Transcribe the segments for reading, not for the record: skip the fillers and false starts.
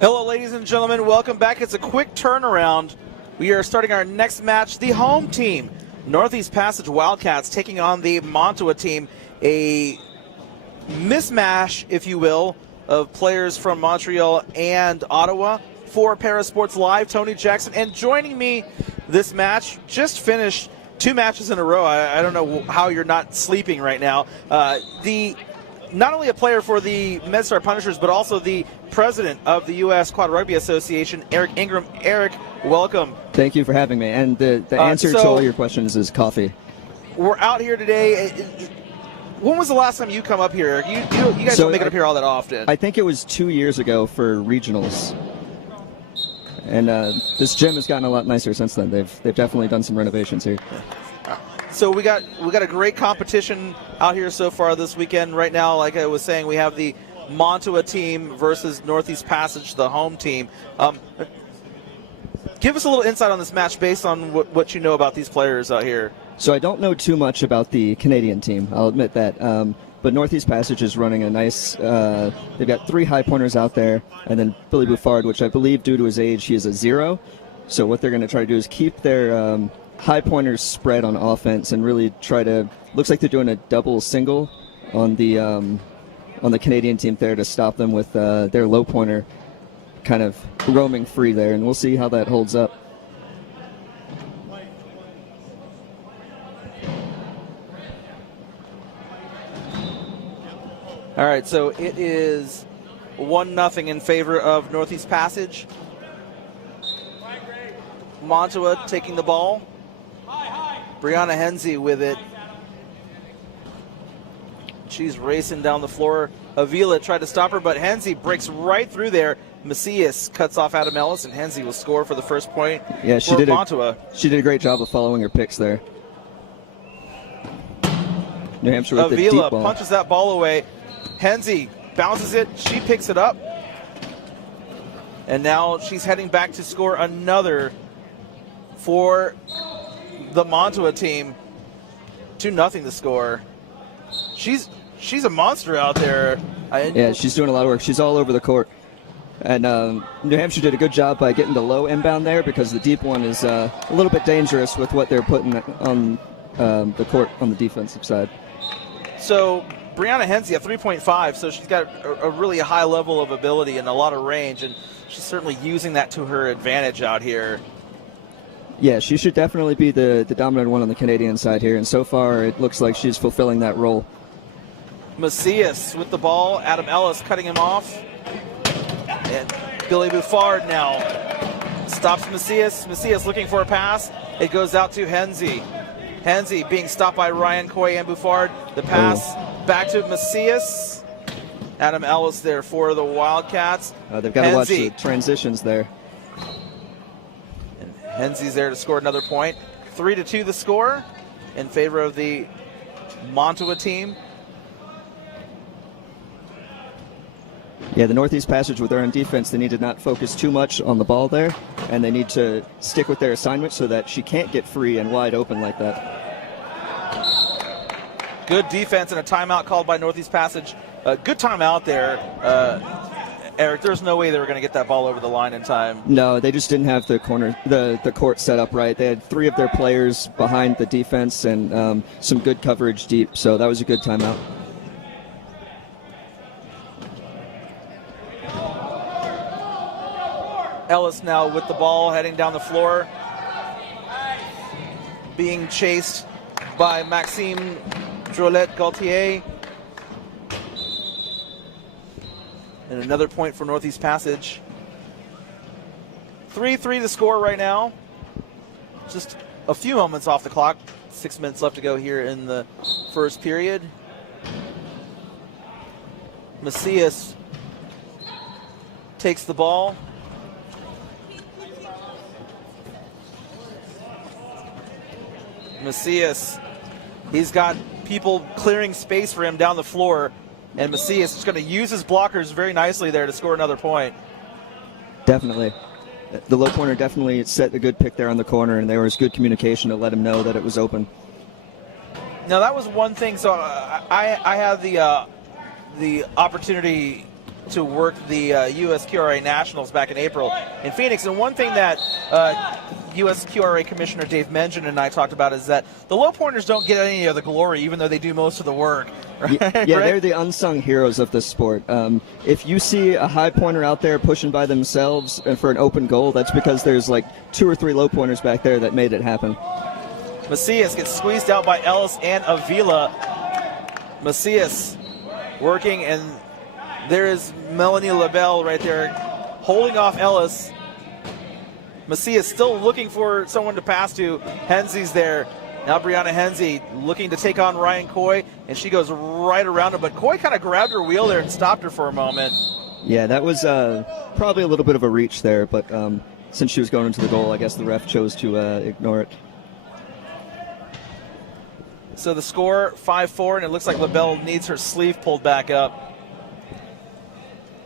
Hello, ladies and gentlemen. Welcome back. It's a quick turnaround. We are starting our next match. The home team, Northeast Passage Wildcats, taking on the Monttawa team. A mismatch, if you will, of players from Montreal and Ottawa. For ParaSportsLive, Tony Jackson. And joining me this match, just finished 2 matches in a row. I don't know how you're not sleeping right now. Not only a player for the MedStar Punishers, but also the president of the U.S. Quad Rugby Association, Eric Ingram. Eric, welcome. Thank you for having me. And the answer to all your questions is coffee. We're out here today. When was the last time you come up here, Eric? You guys don't make it up here all that often. I think it was 2 years ago for regionals. And this gym has gotten a lot nicer since then. They've definitely done some renovations here. So we got a great competition out here so far this weekend. Right now, like I was saying, we have the Monttawa team versus Northeast Passage, the home team. Give us a little insight on this match based on what you know about these players out here. So I don't know too much about the Canadian team, I'll admit that. But Northeast Passage is running a nice, they've got 3 high pointers out there, and then Billy Buffard, which I believe due to his age, he is a 0. So what they're going to try to do is keep their high pointers spread on offense and really try to, looks like they're doing a double single on the Canadian team there to stop them with their low pointer kind of roaming free there, and we'll see how that holds up. All right, so it is 1-0 in favor of Northeast Passage. Monttawa taking the ball. Brianna Hensey with it. She's racing down the floor. Avila tried to stop her, but Hensey breaks right through there. Macias cuts off Adam Ellis, and Hensey will score for the first point for Monttawa. She did a great job of following her picks there. New Hampshire with the deep ball. Avila punches that ball away. Hensey bounces it. She picks it up. And now she's heading back to score another for the Monttawa team. 2-0 the score. She's a monster out there. Yeah, she's doing a lot of work. She's all over the court. And New Hampshire did a good job by getting the low inbound there, because the deep one is a little bit dangerous with what they're putting on the court on the defensive side. So Brianna Hensey at 3.5, so she's got a really high level of ability and a lot of range, and she's certainly using that to her advantage out here. Yeah, she should definitely be the dominant one on the Canadian side here, and so far it looks like she's fulfilling that role. Macias with the ball, Adam Ellis cutting him off, and Billy Buffard now stops Macias. Macias looking for a pass. It goes out to Hensey. Hensey being stopped by Ryan Coy and Buffard. The pass back to Macias. Adam Ellis there for the Wildcats. They've got to watch the transitions there. And Hensey's there to score another point. 3-2 the score in favor of the Monttawa team. Yeah, the Northeast Passage, with their own defense, they need to not focus too much on the ball there, and they need to stick with their assignment so that she can't get free and wide open like that. Good defense and a timeout called by Northeast Passage. Good timeout there. Eric, there's no way they were going to get that ball over the line in time. No, they just didn't have the court set up right. They had 3 of their players behind the defense and some good coverage deep, so that was a good timeout. Ellis now with the ball heading down the floor, being chased by Maxime Drolet-Gaultier. And another point for Northeast Passage. 3-3 the score right now. Just a few moments off the clock. 6 minutes left to go here in the first period. Macias takes the ball. Macias, he's got people clearing space for him down the floor, and Macias is going to use his blockers very nicely there to score another point. Definitely. The low pointer definitely set a good pick there on the corner, and there was good communication to let him know that it was open. Now that was one thing. So I had the opportunity to work the USQRA Nationals back in April in Phoenix. And one thing that USQRA Commissioner Dave Mengen and I talked about is that the low pointers don't get any of the glory, even though they do most of the work. Right? Yeah, right? They're the unsung heroes of this sport. If you see a high pointer out there pushing by themselves and for an open goal, that's because there's like 2 or 3 low pointers back there that made it happen. Macias gets squeezed out by Ellis and Avila. Macias working, and there is Melanie LaBelle right there holding off Ellis. Macias still looking for someone to pass to. Henze's there. Now Brianna Henze looking to take on Ryan Coy, and she goes right around him, but Coy kind of grabbed her wheel there and stopped her for a moment. Yeah, that was probably a little bit of a reach there, but since she was going into the goal, I guess the ref chose to ignore it. So the score, 5-4, and it looks like LaBelle needs her sleeve pulled back up.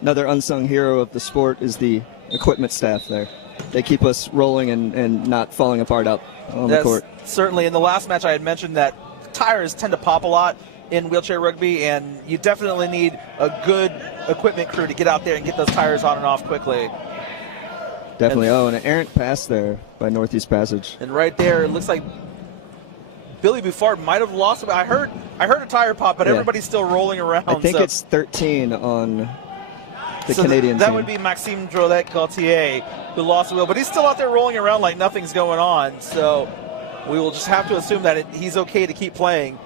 Another unsung hero of the sport is the equipment staff there. They keep us rolling and not falling apart out on the court. Certainly, in the last match I had mentioned that tires tend to pop a lot in wheelchair rugby, and you definitely need a good equipment crew to get out there and get those tires on and off quickly. Definitely. And an errant pass there by Northeast Passage. And right there, it looks like Billy Buffard might have lost it. I heard a tire pop, but everybody's still rolling around. I think it's 13 on the Canadian team. That would be Maxime Drolet-Gaultier, who lost the wheel, but he's still out there rolling around like nothing's going on. So we will just have to assume that he's okay to keep playing.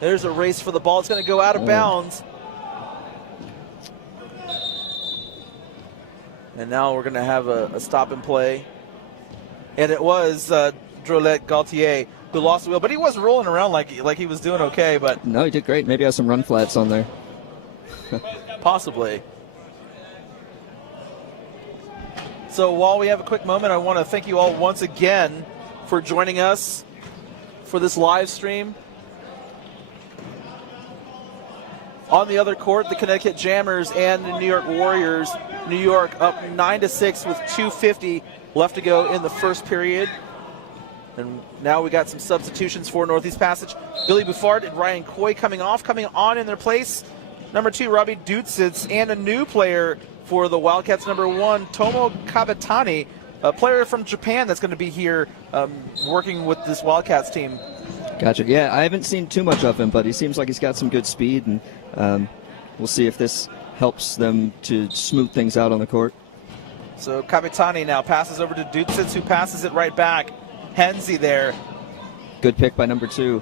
There's a race for the ball. It's going to go out of bounds. And now we're going to have a stop and play. And it was Drolet-Gaultier who lost the wheel, but he was rolling around like he was doing okay. But no, he did great. Maybe has some run flats on there. Possibly. So while we have a quick moment, I want to thank you all once again for joining us for this live stream. On the other court, the Connecticut Jammers and the New York Warriors. New York up 9-6 with 2:50 left to go in the first period. And now we got some substitutions for Northeast Passage. Billy Buffard and Ryan Coy coming on in their place. Number 2, Robbie Dutsitz, and a new player for the Wildcats, number 1, Tomo Kabatani, a player from Japan that's going to be here working with this Wildcats team. Gotcha. Yeah, I haven't seen too much of him, but he seems like he's got some good speed, and we'll see if this helps them to smooth things out on the court. So Kabatani now passes over to Dutsitz, who passes it right back. Henze there. Good pick by number 2.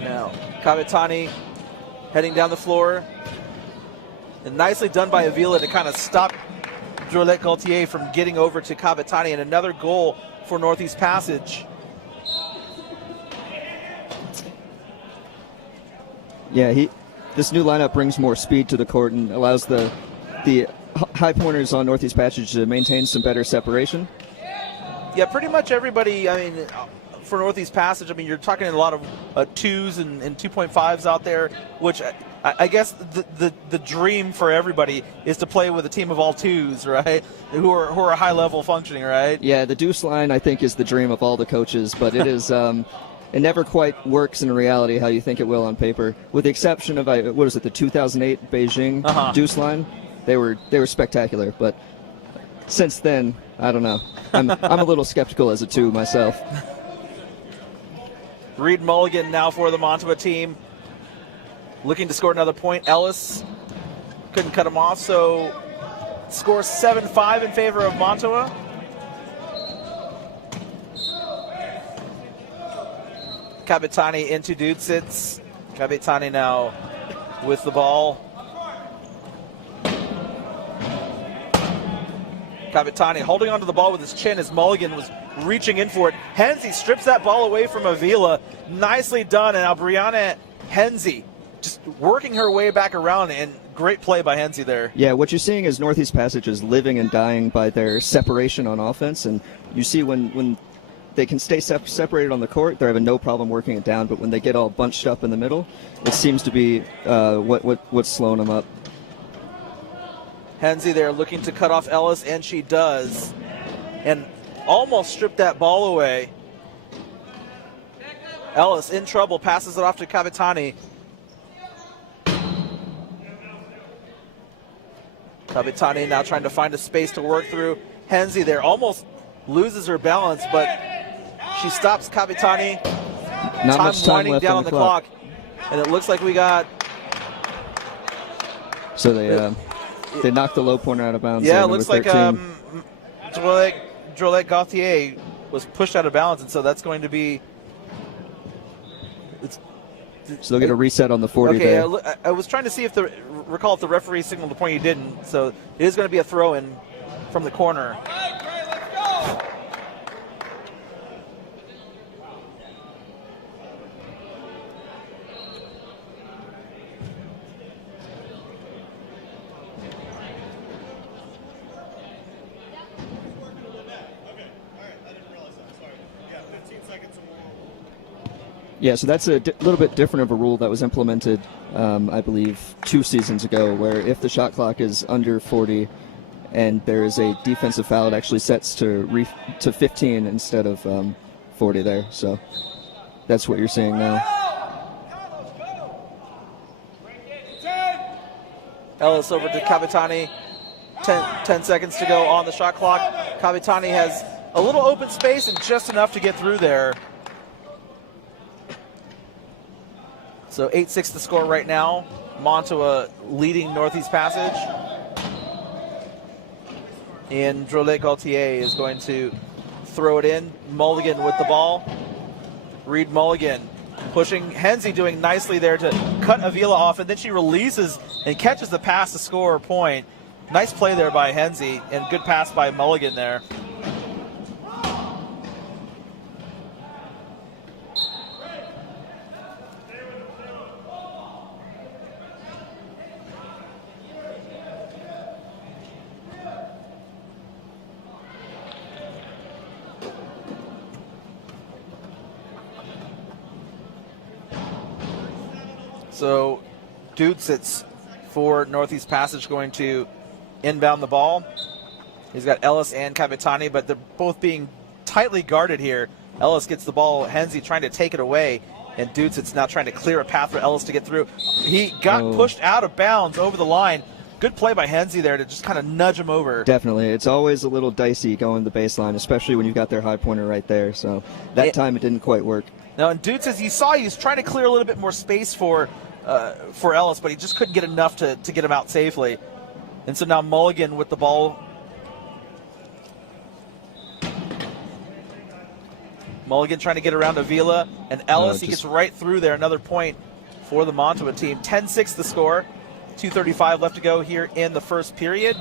Now, Kabatani heading down the floor. And nicely done by Avila to kind of stop Drolet-Gaultier from getting over to Kabatani. And another goal for Northeast Passage. Yeah, this new lineup brings more speed to the court and allows the high pointers on Northeast Passage to maintain some better separation. Yeah, pretty much everybody, I mean, for Northeast Passage, I mean, you're talking a lot of 2s and 2.5s out there, which I guess the dream for everybody is to play with a team of all 2s, right, who are high level functioning, right? Yeah, the deuce line, I think, is the dream of all the coaches, but it is it never quite works in reality how you think it will on paper, with the exception of, what is it, the 2008 Beijing deuce line. They were spectacular, but since then, I don't know. I'm a little skeptical as a 2 myself. Reed Mulligan now for the Monttawa team, looking to score another point. Ellis couldn't cut him off, so score 7-5 in favor of Monttawa. Kabatani into Dutsitz. Kabatani now with the ball. Kabatani holding onto the ball with his chin as Mulligan was reaching in for it. Henze strips that ball away from Avila. Nicely done. And now Brianna Henze just working her way back around, and great play by Henze there. Yeah, what you're seeing is Northeast Passage is living and dying by their separation on offense. And you see when they can stay separated on the court, they're having no problem working it down. But when they get all bunched up in the middle, it seems to be what's slowing them up. Henze there looking to cut off Ellis, and she does. And almost stripped that ball away. Ellis in trouble, passes it off to Kabatani. Kabitani now trying to find a space to work through. Henze there almost loses her balance, but she stops Kabitani. Not much time winding left down on the clock. And it looks like we got... So they knocked the low pointer out of bounds. Yeah, it looks like Drolet Gauthier was pushed out of balance, and so that's going to be... So they'll get a reset on the 40 there. Okay, I was trying to see if recall if the referee signaled the point. He didn't, so it is going to be a throw-in from the corner. Yeah, so that's a little bit different of a rule that was implemented, I believe, 2 seasons ago, where if the shot clock is under 40 and there is a defensive foul, it actually sets to 15 instead of 40 there. So that's what you're seeing now. Ellis over to Kabitani. 10 seconds to go on the shot clock. Kabitani has a little open space and just enough to get through there. So 8-6 the score right now. Monttawa leading Northeast Passage. And Drolet Gaultier is going to throw it in. Mulligan with the ball. Reed Mulligan pushing. Henze doing nicely there to cut Avila off, and then she releases and catches the pass to score a point. Nice play there by Henze, and good pass by Mulligan there. So Dutsits for Northeast Passage going to inbound the ball. He's got Ellis and Kabitani, but they're both being tightly guarded here. Ellis gets the ball, Henze trying to take it away, and Dutsits now trying to clear a path for Ellis to get through. He got pushed out of bounds over the line. Good play by Henze there to just kind of nudge him over. Definitely. It's always a little dicey going the baseline, especially when you've got their high pointer right there. So that time it didn't quite work. Now, and Dudes, as you saw, he was trying to clear a little bit more space for Ellis, but he just couldn't get enough to get him out safely. And so now Mulligan with the ball. Mulligan trying to get around Avila, and Ellis, he gets right through there. Another point for the Monttawa team. 10-6 the score. 2:35 left to go here in the first period.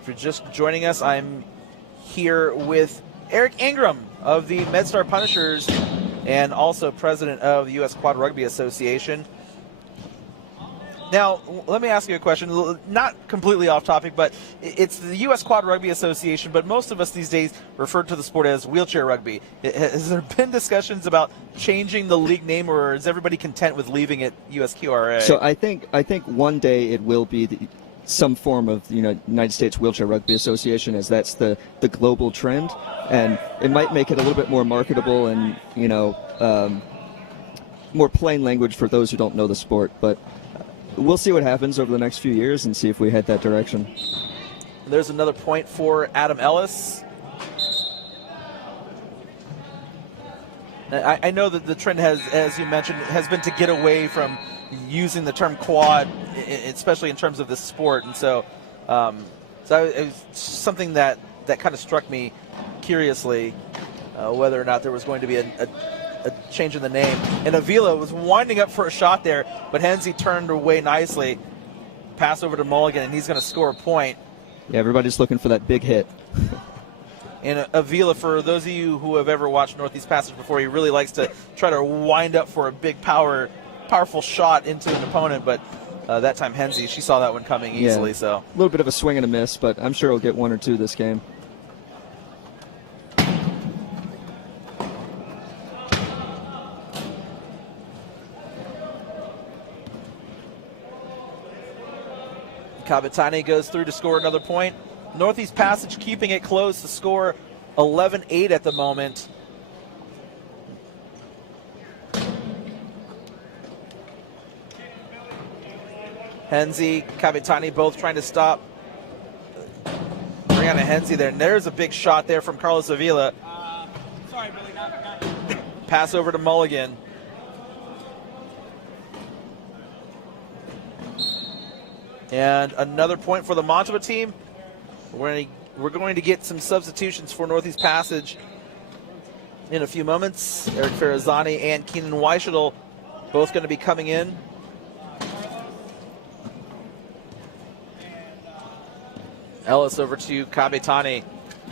If you're just joining us, I'm here with Eric Ingram of the MedStar Punishers and also president of the U.S. Quad Rugby Association. Now, let me ask you a question, not completely off topic, but it's the U.S. Quad Rugby Association, but most of us these days refer to the sport as wheelchair rugby. Has there been discussions about changing the league name, or is everybody content with leaving it USQRA? So I think one day it will be some form of United States Wheelchair Rugby Association, as that's the global trend, and it might make it a little bit more marketable and more plain language for those who don't know the sport, but we'll see what happens over the next few years and see if we head that direction. There's another point for Adam Ellis. I know that the trend has, as you mentioned, has been to get away from using the term quad, especially in terms of this sport, and so it was something that kind of struck me curiously, whether or not there was going to be a change in the name. And Avila was winding up for a shot there, but Henze turned away nicely. Pass over to Mulligan, and he's going to score a point. Yeah, everybody's looking for that big hit. And Avila, for those of you who have ever watched Northeast Passage before, he really likes to try to wind up for a big powerful shot into an opponent, but that time Henze, she saw that one coming easily. Yeah, so a little bit of a swing and a miss, but I'm sure he'll get one or two this game. Kabitani goes through to score another point. Northeast Passage keeping it close. The score 11-8 at the moment. Henze, Kabitani both trying to stop Brianna Henze there. And there's a big shot there from Carlos Avila. Sorry, Billy, not. Pass over to Mulligan. And another point for the Monttawa team. We're going to get some substitutions for Northeast Passage in a few moments. Eric Ferrazzani and Keenan Weishuttle both going to be coming in. Ellis over to Kabitani.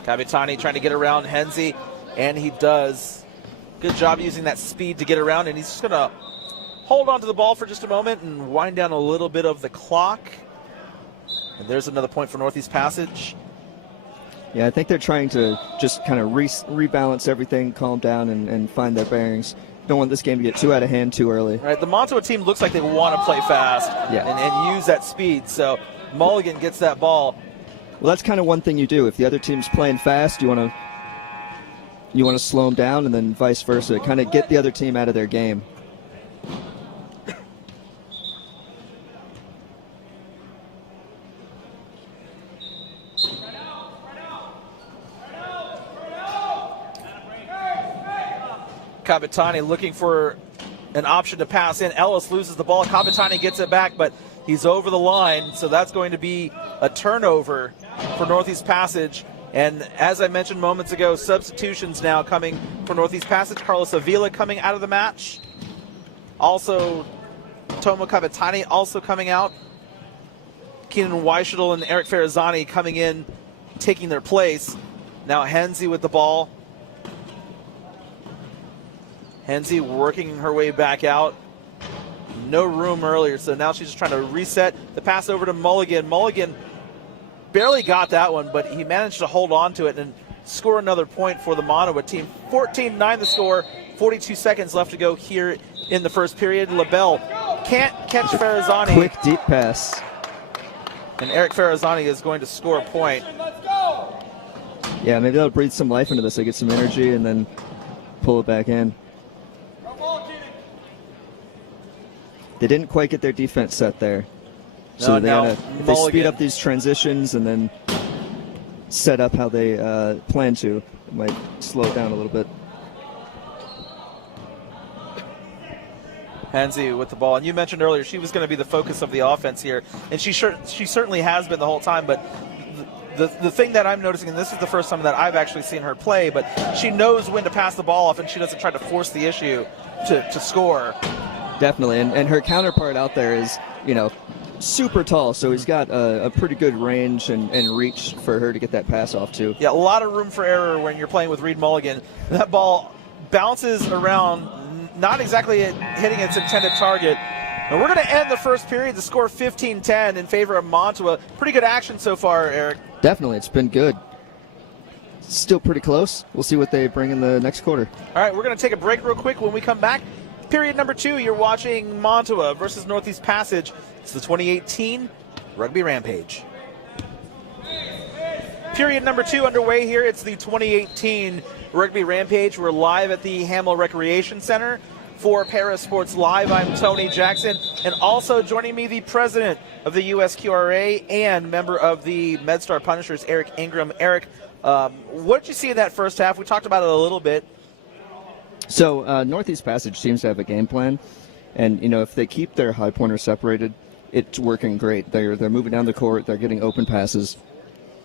Kabitani trying to get around Henze, and he does. Good job using that speed to get around, and he's just going to hold on to the ball for just a moment and wind down a little bit of the clock. And there's another point for Northeast Passage. Yeah, I think they're trying to just kind of rebalance everything, calm down, and find their bearings. Don't want this game to get too out of hand too early. All right, the Monttawa team looks like they want to play fast and use that speed. So Mulligan gets that ball. Well, that's kind of one thing you do. If the other team's playing fast, you want to slow them down, and then vice versa. Kind of get the other team out of their game. Kabitani looking for an option to pass in. Ellis loses the ball. Kabitani gets it back, but he's over the line, so that's going to be a turnover for Northeast Passage. And as I mentioned moments ago, substitutions now coming for Northeast Passage. Carlos Avila coming out of the match. Also, Tomo Kabitani also coming out. Keenan Weishuttle and Eric Ferrazzani coming in, taking their place. Now Henze with the ball. Henze working her way back out. No room earlier, so now she's just trying to reset. The pass over to Mulligan. Mulligan barely got that one, but he managed to hold on to it and score another point for the Monttawa team. 14-9 the score, 42 seconds left to go here in the first period. LaBelle can't catch Ferrazzani. Quick, deep pass. And Eric Ferrazzani is going to score a point. Yeah, maybe they'll breathe some life into this. They get some energy and then pull it back in. They didn't quite get their defense set there. So if they speed up these transitions and then set up how they plan to, it might slow it down a little bit. Henze with the ball. And you mentioned earlier she was going to be the focus of the offense here. And she certainly has been the whole time. But the thing that I'm noticing, and this is the first time that I've actually seen her play, but she knows when to pass the ball off and she doesn't try to force the issue to score. Definitely, and her counterpart out there is, super tall, so he's got a pretty good range and reach for her to get that pass off to. Yeah, a lot of room for error when you're playing with Reed Mulligan. That ball bounces around, not exactly hitting its intended target. And we're going to end the first period, the score 15-10 in favor of Monttawa. Pretty good action so far, Eric. Definitely, it's been good. Still pretty close. We'll see what they bring in the next quarter. All right, we're going to take a break real quick. When we come back, period number 2, you're watching Monttawa versus Northeast Passage. It's the 2018 Rugby Rampage. Period number 2 underway here. It's the 2018 Rugby Rampage. We're live at the Hamill Recreation Center. For ParaSportsLive, I'm Tony Jackson. And also joining me, the president of the USQRA and member of the MedStar Punishers, Eric Ingram. Eric, what did you see in that first half? We talked about it a little bit. So Northeast Passage seems to have a game plan, and if they keep their high pointers separated, it's working great. They're moving down the court, they're getting open passes,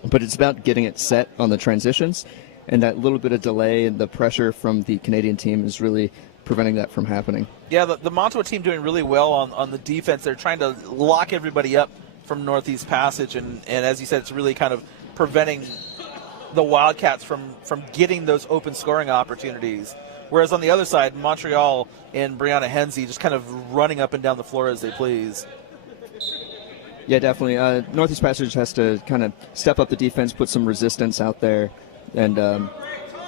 but it's about getting it set on the transitions, and that little bit of delay and the pressure from the Canadian team is really preventing that from happening. Yeah, the Monttawa team doing really well on the defense. They're trying to lock everybody up from Northeast Passage, and as you said, it's really kind of preventing the Wildcats from getting those open scoring opportunities. Whereas on the other side, Montreal and Brianna Henze just kind of running up and down the floor as they please. Yeah, definitely. Northeast Passage has to kind of step up the defense, put some resistance out there, and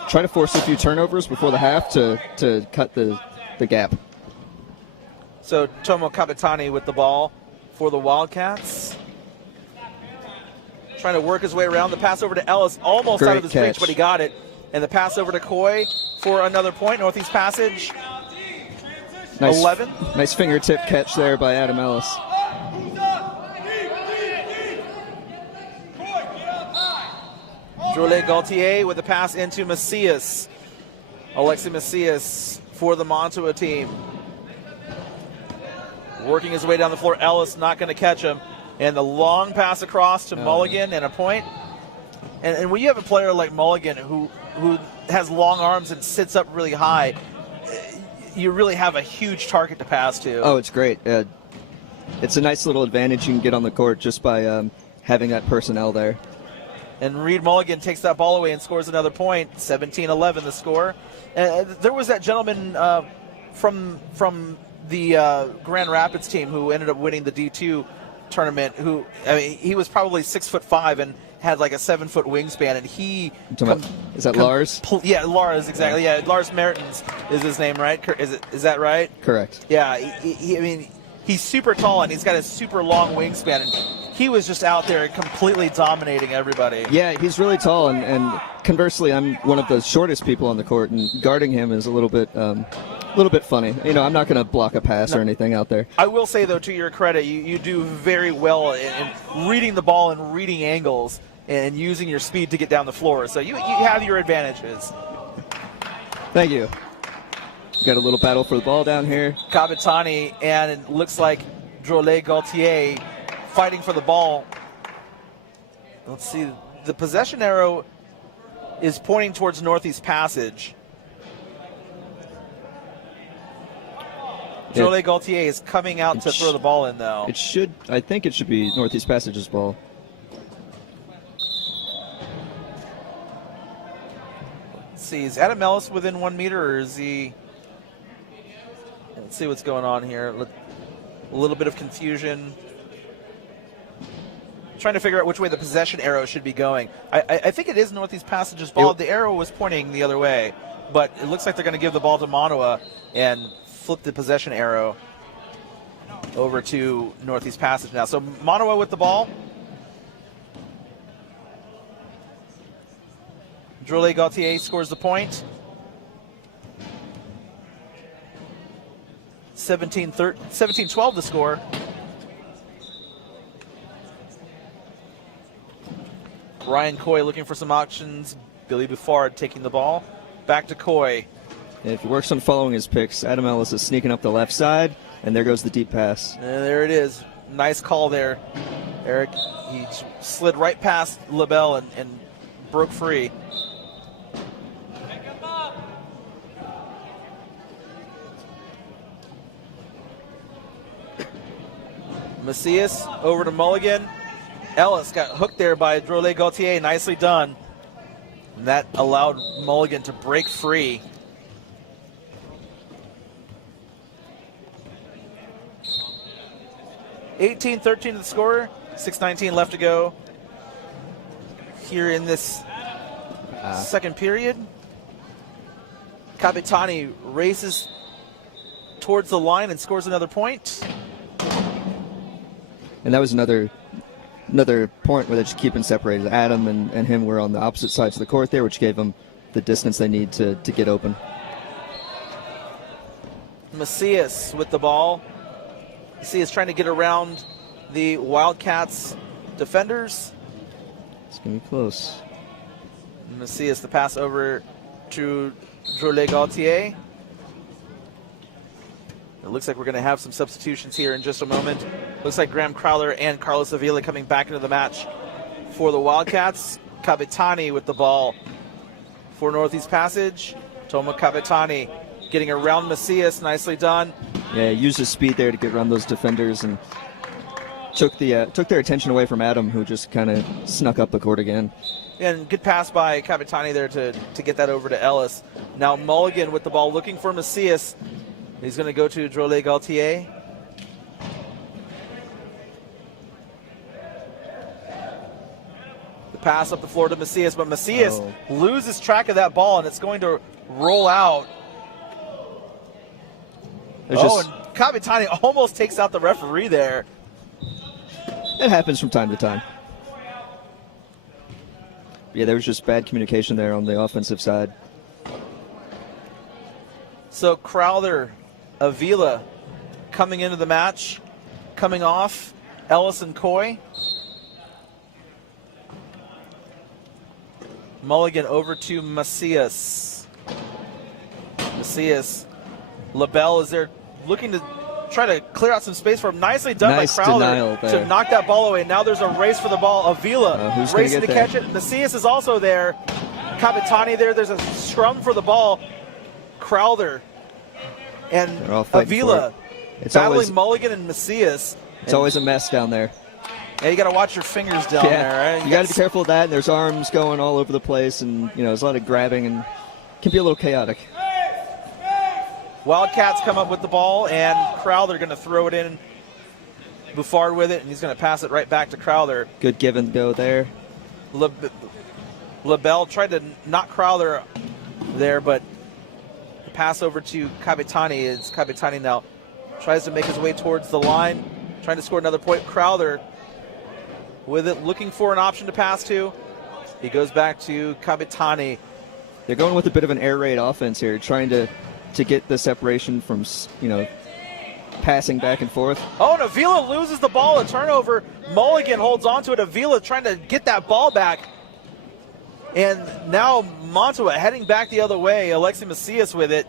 try to force a few turnovers before the half to cut the gap. So Tomo Kabitani with the ball for the Wildcats. Trying to work his way around. The pass over to Ellis, almost out of his reach, but he got it. And the pass over to Coy for another point. Northeast Passage, 11. Nice fingertip catch there by Adam Ellis. Drolet Gaultier with a pass into Macias. Alexi Macias for the Monttawa team. Working his way down the floor. Ellis not going to catch him. And the long pass across to Mulligan and a point. And when you have a player like Mulligan who has long arms and sits up really high, you really have a huge target to pass to. Oh, it's great. It's a nice little advantage you can get on the court just by having that personnel there. And Reed Mulligan takes that ball away and scores another point. 17-11 the score. There was that gentleman from the Grand Rapids team who ended up winning the D2 tournament. He was probably 6'5" and had like a 7-foot wingspan, and he is that Lars? Yeah, Lars, exactly. Yeah, Lars Mertens is his name, right? Is that right? Correct. Yeah, he's super tall and he's got a super long wingspan, and he was just out there completely dominating everybody. Yeah, he's really tall, and conversely, I'm one of the shortest people on the court, and guarding him is a little bit funny. I'm not going to block a pass or anything out there. I will say, though, to your credit, you do very well in reading the ball and reading angles and using your speed to get down the floor. So you have your advantages. Thank you. Got a little battle for the ball down here. Kabatani, and it looks like Drolet Gaultier fighting for the ball. Let's see. The possession arrow is pointing towards Northeast Passage. Drolet Gaultier is coming out to throw the ball in, though. I think it should be Northeast Passage's ball. Let's see. Is Adam Ellis within 1 meter, or is he? Let's see what's going on here. A little bit of confusion. Trying to figure out which way the possession arrow should be going. I think it is Northeast Passage's ball. The arrow was pointing the other way, but it looks like they're going to give the ball to Monttawa and flip the possession arrow over to Northeast Passage now. So Monttawa with the ball. Drolet Gaultier scores the point. 17-12 the score. Ryan Coy looking for some options. Billy Buffard taking the ball. Back to Coy. And if he works on following his picks, Adam Ellis is sneaking up the left side, and there goes the deep pass. And there it is. Nice call there, Eric. He slid right past LaBelle and broke free. Macias over to Mulligan. Ellis got hooked there by Drolet Gaultier. Nicely done. And that allowed Mulligan to break free. (18-13) to the score. 6:19 left to go here in this second period. Kabatani races towards the line and scores another point. And that was another point where they're just keeping separated. Adam and him were on the opposite sides of the court there, which gave them the distance they need to get open. Macias with the ball. Macias trying to get around the Wildcats defenders. It's going to be close. Macias, the pass over to Drolet Gaultier. It looks like we're going to have some substitutions here in just a moment. Looks like Graham Crowler and Carlos Avila coming back into the match for the Wildcats. Kabatani with the ball for Northeast Passage. Toma Kabatani getting around Macias. Nicely done. Yeah, used his speed there to get around those defenders and took their attention away from Adam, who just kind of snuck up the court again. And good pass by Kabatani there to get that over to Ellis. Now Mulligan with the ball looking for Macias. He's going to go to Drolet Gaultier. The pass up the floor to Macias, but Macias loses track of that ball, and it's going to roll out. And Kabatani almost takes out the referee there. It happens from time to time. Yeah, there was just bad communication there on the offensive side. So Crowther, Avila coming into the match, coming off, Ellis and Coy. Mulligan over to Macias. Macias. LaBelle is there looking to try to clear out some space for him. Nicely done by Crowther to knock that ball away. Now there's a race for the ball. Avila racing to catch it. Macias is also there. Capitani there. There's a scrum for the ball. Crowther and Avila battling Mulligan and Macias. It's always a mess down there. Yeah, you got to watch your fingers down there, right? You got to be careful of that. And there's arms going all over the place, and there's a lot of grabbing, and it can be a little chaotic. Wildcats come up with the ball, and Crowther going to throw it in. Buffard with it, and he's going to pass it right back to Crowther. Good give and go there. LaBelle tried to knock Crowther there, but the pass over to Capitani. It's Capitani now tries to make his way towards the line, trying to score another point. Crowther with it, looking for an option to pass to. He goes back to Capitani. They're going with a bit of an air raid offense here, trying to get the separation from, passing back and forth. Oh, and Avila loses the ball, a turnover. Mulligan holds on to it. Avila trying to get that ball back. And now Monttawa heading back the other way. Alexi Macias with it.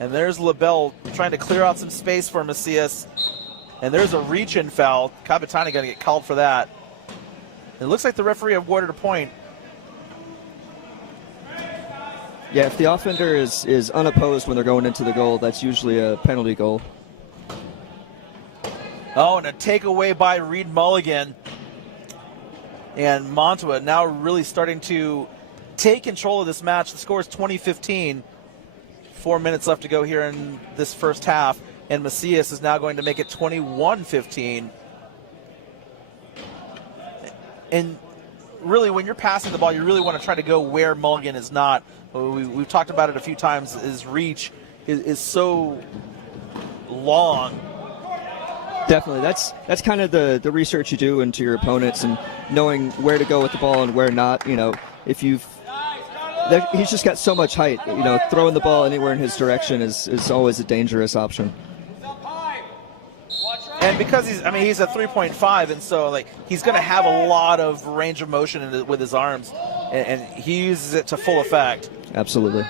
And there's LaBelle trying to clear out some space for Macias. And there's a reach-in foul. Capitani going to get called for that. It looks like the referee awarded a point. Yeah, if the offender is unopposed when they're going into the goal, that's usually a penalty goal. Oh, and a takeaway by Reed Mulligan. And Monttawa now really starting to take control of this match. The score is 20-15. 4 minutes left to go here in this first half. And Macias is now going to make it 21-15. And really, when you're passing the ball, you really want to try to go where Mulligan is not. We've talked about it a few times. His reach is so long. Definitely. That's kind of the research you do into your opponents and knowing where to go with the ball and where not. If he's just got so much height, throwing the ball anywhere in his direction is always a dangerous option. And because he's a 3.5, and so he's going to have a lot of range of motion with his arms, and he uses it to full effect. Absolutely.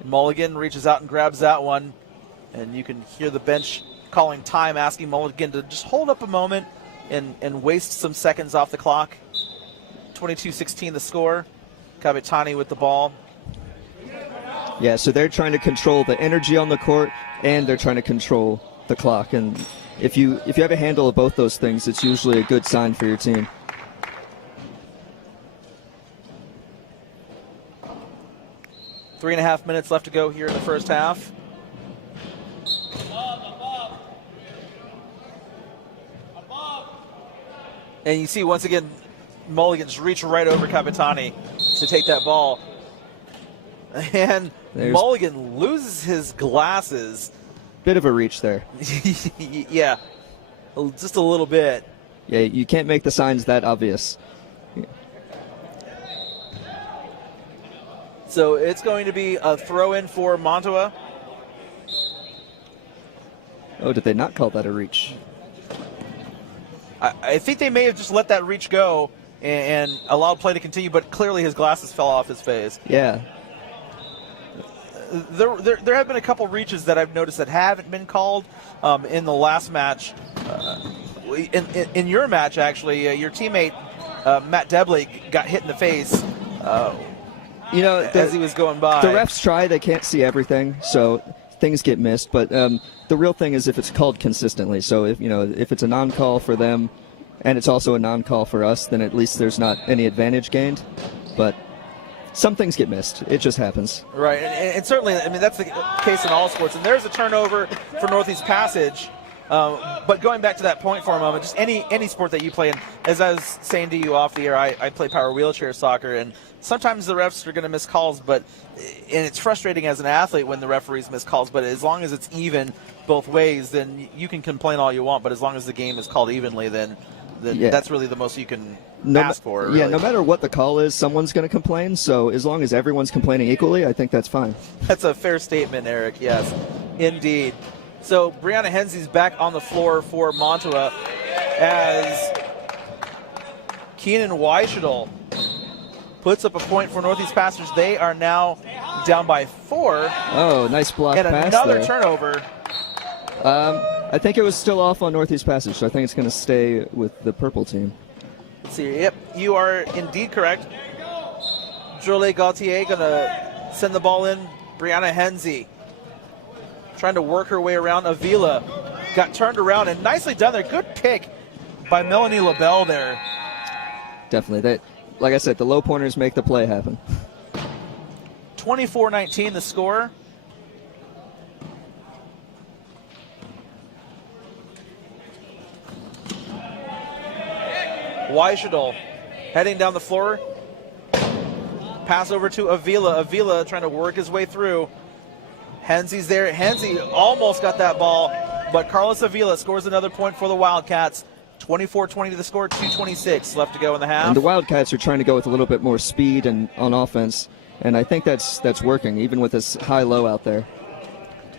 And Mulligan reaches out and grabs that one, and you can hear the bench calling time, asking Mulligan to just hold up a moment and waste some seconds off the clock. 22-16 the score. Capitani with the ball. Yeah, so they're trying to control the energy on the court, and they're trying to control the clock. And if you have a handle of both those things, it's usually a good sign for your team. Three and a half minutes left to go here in the first half. And you see once again Mulligan's reach right over Capitani to take that ball. And Mulligan loses his glasses. Bit of a reach there. Yeah, just a little bit. Yeah, you can't make the signs that obvious. So it's going to be a throw-in for Monttawa. Oh, did they not call that a reach? I think they may have just let that reach go and allowed play to continue, but clearly his glasses fell off his face. Yeah. There have been a couple reaches that I've noticed that haven't been called in the last match. In your match, actually, your teammate Matt Debley got hit in the face as he was going by. The refs try; they can't see everything, so things get missed. But the real thing is if it's called consistently. So if it's a non-call for them, and it's also a non-call for us, then at least there's not any advantage gained. But some things get missed. It just happens. Right, and certainly, that's the case in all sports. And there's a turnover for Northeast Passage. But going back to that point for a moment, just any sport that you play in, as I was saying to you off the air, I play power wheelchair soccer, and sometimes the refs are going to miss calls, and it's frustrating as an athlete when the referees miss calls, but as long as it's even both ways, then you can complain all you want, but as long as the game is called evenly, then that's really the most you can ask for. Really. Yeah, no matter what the call is, someone's going to complain, so as long as everyone's complaining equally, I think that's fine. That's a fair statement, Eric, yes, indeed. So Brianna Hensey's back on the floor for Monttawa as Keenan Weishadel puts up a point for Northeast Passage. They are now down by 4. Oh, nice block and pass another there. turnover. I think it was still off on Northeast Passage, so I think it's going to stay with the purple team. Let's see. Yep, you are indeed correct. Jolie Gauthier going to send the ball in. Brianna Henze trying to work her way around. Avila got turned around and nicely done there. Good pick by Melanie LaBelle there. Definitely. Like I said, the low pointers make the play happen. 24-19 the score. Weishadol heading down the floor. Pass over to Avila. Avila trying to work his way through. Henze's there. Henze almost got that ball, but Carlos Avila scores another point for the Wildcats. 24-20 to the score, 2:26 left to go in the half. And the Wildcats are trying to go with a little bit more speed and on offense, and I think that's working, even with this high-low out there.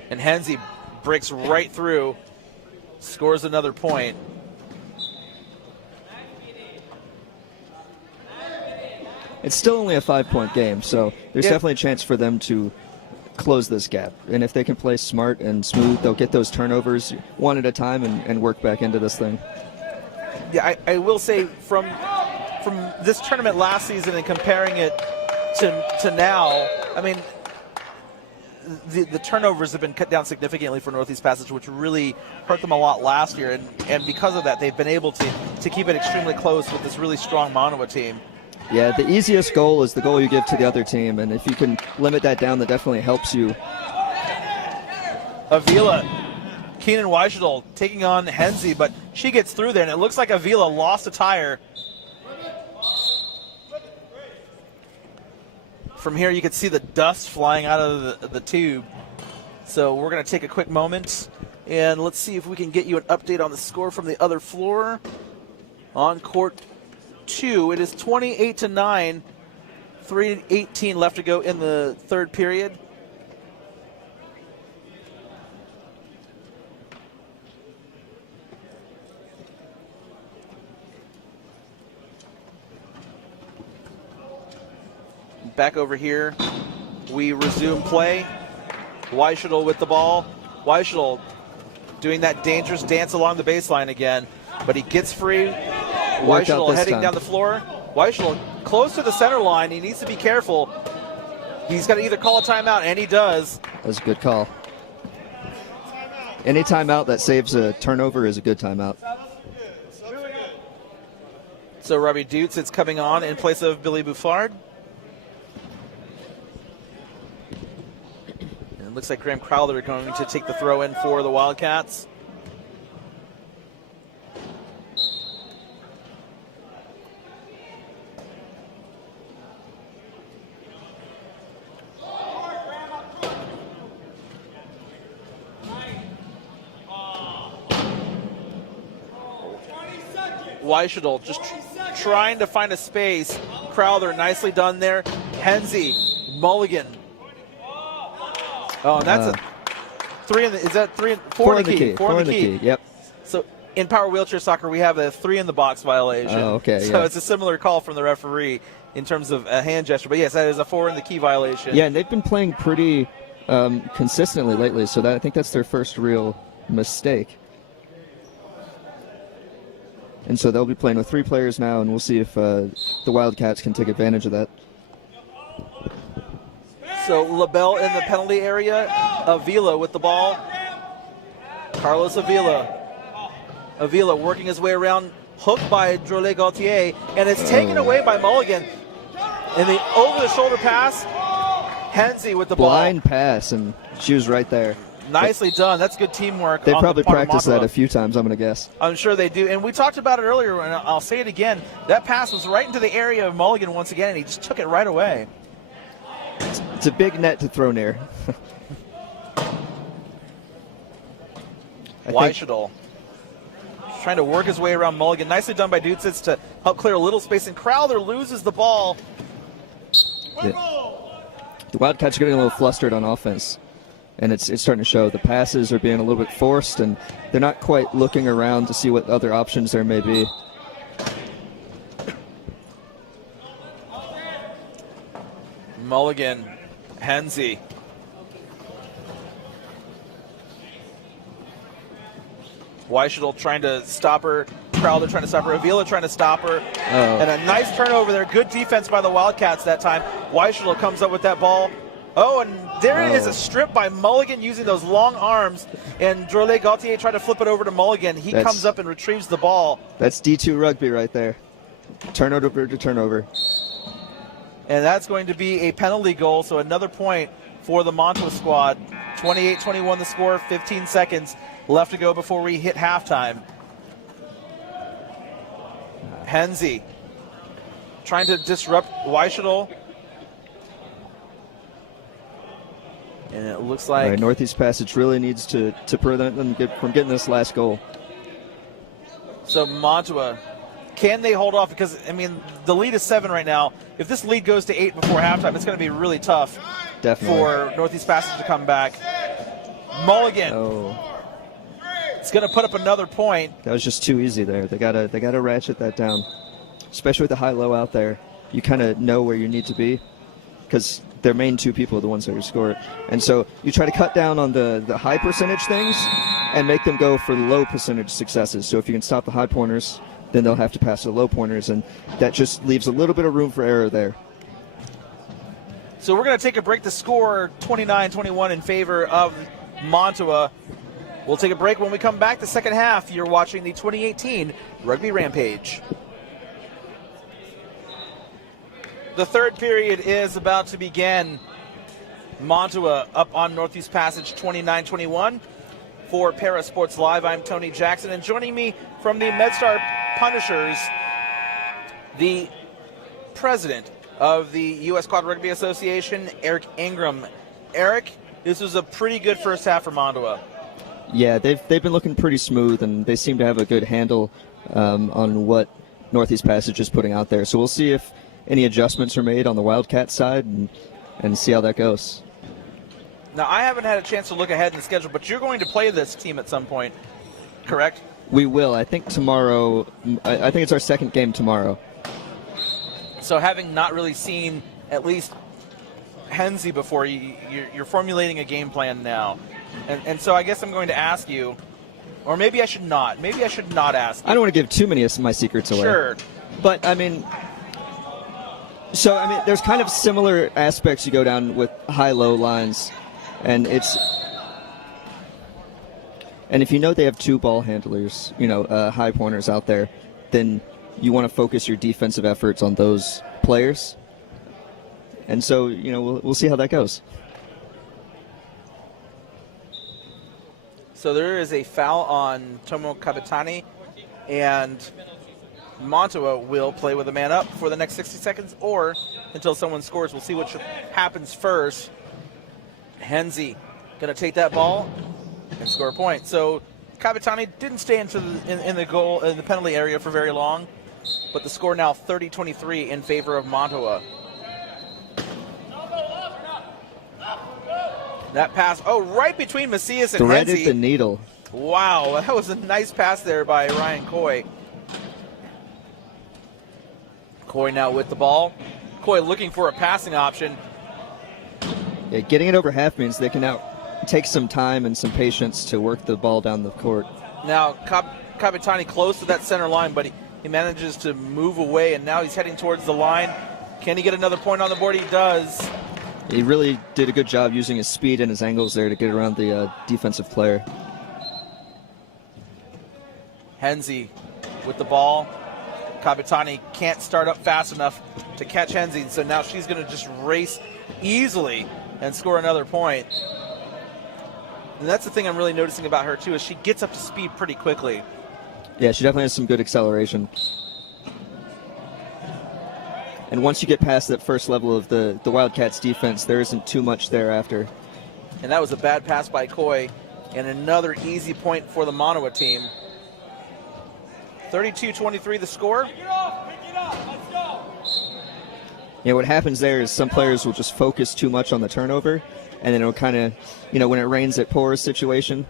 And Henze breaks right through, scores another point. It's still only a 5-point game, so there's definitely a chance for them to close this gap. And if they can play smart and smooth, they'll get those turnovers one at a time and work back into this thing. Yeah, I will say from this tournament last season and comparing it to now, I mean, the turnovers have been cut down significantly for Northeast Passage, which really hurt them a lot last year. And because of that, they've been able to keep it extremely close with this really strong Monttawa team. Yeah, the easiest goal is the goal you give to the other team, and if you can limit that down, that definitely helps you. Avila, Keenan Weishadol taking on Henze, but she gets through there, and it looks like Avila lost a tire. From here, you can see the dust flying out of the tube. So we're going to take a quick moment, and let's see if we can get you an update on the score from the other floor. On court 2, it is 28-9, 3:18 left to go in the third period. Back over here, we resume play. Weishadol with the ball. Weishadol doing that dangerous dance along the baseline again, but he gets free. Weishadol heading down the floor. Weishadol close to the center line. He needs to be careful. He's got to either call a timeout, and he does. That's a good call. Any timeout that saves a turnover is a good timeout. So Robbie Dutz is coming on in place of Billy Buffard. And it looks like Graham Crowther going to take the throw in for the Wildcats. Weishadol just trying to find a space. Crowther nicely done there. Henze, Mulligan. Oh, and that's a 3 in the, is that 3 4 in the key? 4 in the key. Yep. So in power wheelchair soccer, we have a 3 in the box violation. Oh, okay. So it's a similar call from the referee in terms of a hand gesture. But yes, that is a 4 in the key violation. Yeah, and they've been playing pretty consistently lately, so I think that's their first real mistake. And so they'll be playing with 3 players now, and we'll see if the Wildcats can take advantage of that. So LaBelle in the penalty area. Avila with the ball. Carlos Avila. Avila working his way around, hooked by Drolet Gauthier, and it's taken away by Mulligan. And the over-the-shoulder pass, Henze with the ball. Blind pass, and she was right there. Nicely done. That's good teamwork. They probably practiced that a few times, I'm going to guess. I'm sure they do. And we talked about it earlier, and I'll say it again. That pass was right into the area of Mulligan once again, and he just took it right away. It's a big net to throw near. Weishadol trying to work his way around Mulligan. Nicely done by Dutsitz to help clear a little space, and Crowther loses the ball. The Wildcats are getting a little flustered on offense. And it's starting to show. The passes are being a little bit forced, and they're not quite looking around to see what other options there may be. Mulligan, Hensey. Weishuttle trying to stop her. Crowder trying to stop her. Avila trying to stop her. And a nice turnover there. Good defense by the Wildcats that time. Weishuttle comes up with that ball. Oh, and there is a strip by Mulligan using those long arms. And Drolet Gaultier tried to flip it over to Mulligan. He comes up and retrieves the ball. That's D2 rugby right there. Turnover to turnover. And that's going to be a penalty goal, so another point for the Monttawa squad. 28-21 the score, 15 seconds left to go before we hit halftime. Hensey trying to disrupt Weishuttle. And it looks like... All right, Northeast Passage really needs to prevent them from getting this last goal. So Monttawa, can they hold off? Because, I mean, the lead is 7 right now. If this lead goes to 8 before halftime, it's going to be really tough for Northeast Passage to come back. Mulligan. It's going to put up another point. That was just too easy there. They gotta ratchet that down, especially with the high-low out there. You kind of know where you need to be because their main 2 people are the ones that are scored. And so you try to cut down on the high percentage things and make them go for low percentage successes. So if you can stop the high pointers, then they'll have to pass the low pointers, and that just leaves a little bit of room for error there. So we're going to take a break. The score 29-21 in favor of Monttawa. We'll take a break. When we come back the second half, you're watching the 2018 Rugby Rampage. The third period is about to begin. Monttawa up on Northeast Passage 29-21. For ParaSportsLive, I'm Tony Jackson, and joining me from the MedStar Punishers, the president of the U.S. Quad Rugby Association, Eric Ingram. Eric, this was a pretty good first half for Monttawa. Yeah, they've been looking pretty smooth, and they seem to have a good handle on what Northeast Passage is putting out there. So we'll see if any adjustments are made on the Wildcat side and see how that goes. Now, I haven't had a chance to look ahead in the schedule, but you're going to play this team at some point, correct? We will. I think tomorrow. I think it's our second game tomorrow. So having not really seen at least Hensey before, you're formulating a game plan now. And so I guess I'm going to ask you, or maybe I should not. Maybe I should not ask you. I don't want to give too many of my secrets away. Sure. But, I mean, there's kind of similar aspects you go down with high-low lines. And if you know they have 2 ball handlers, high pointers out there, then you want to focus your defensive efforts on those players. And so, we'll see how that goes. So there is a foul on Tomo Kabitani, and Monttawa will play with a man up for the next 60 seconds or until someone scores. We'll see what happens first. Hensey going to take that ball and score a point. So Kabitani didn't stay in the penalty area for very long, but the score now 30-23 in favor of Monttawa. That pass, right between Macias and Threaded Hensey. the needle. Wow, that was a nice pass there by Ryan Coy. Coy now with the ball. Coy looking for a passing option. Yeah, getting it over half means they can now take some time and some patience to work the ball down the court. Now, Kabitani close to that center line, but he manages to move away, and now he's heading towards the line. Can he get another point on the board? He does. He really did a good job using his speed and his angles there to get around the defensive player. Hensey with the ball. Kabitani can't start up fast enough to catch Hensey, so now she's going to just race easily and score another point. And that's the thing I'm really noticing about her, too, is she gets up to speed pretty quickly. Yeah, she definitely has some good acceleration. And once you get past that first level of the Wildcats defense, there isn't too much thereafter. And that was a bad pass by Coy, and another easy point for the Monttawa team. 32-23 the score. Pick it up, let's go. Yeah, what happens there is some players will just focus too much on the turnover, and then it'll kind of, when it rains it pours situation.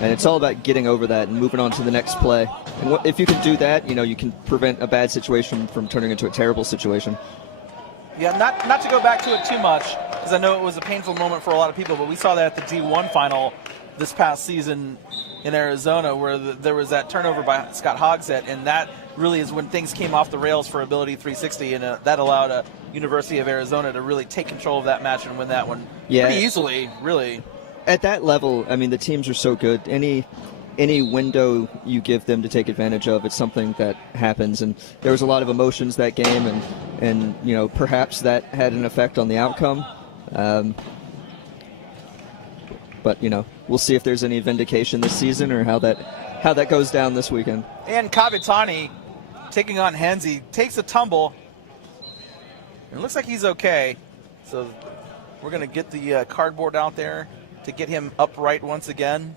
And it's all about getting over that and moving on to the next play. And if you can do that, you can prevent a bad situation from turning into a terrible situation. Yeah, not to go back to it too much, because I know it was a painful moment for a lot of people, but we saw that at the D1 final this past season in Arizona, where there was that turnover by Scott Hogsett, and that really is when things came off the rails for Ability 360, and that allowed University of Arizona to really take control of that match and win that one pretty easily, really. At that level, I mean, the teams are so good. Any window you give them to take advantage of, it's something that happens. And there was a lot of emotions that game, and you know, perhaps that had an effect on the outcome. But you know, we'll see if there's any vindication this season or how that goes down this weekend. And Kabatani taking on Henze takes a tumble. It looks like he's okay. So we're going to get the cardboard out there to get him upright once again.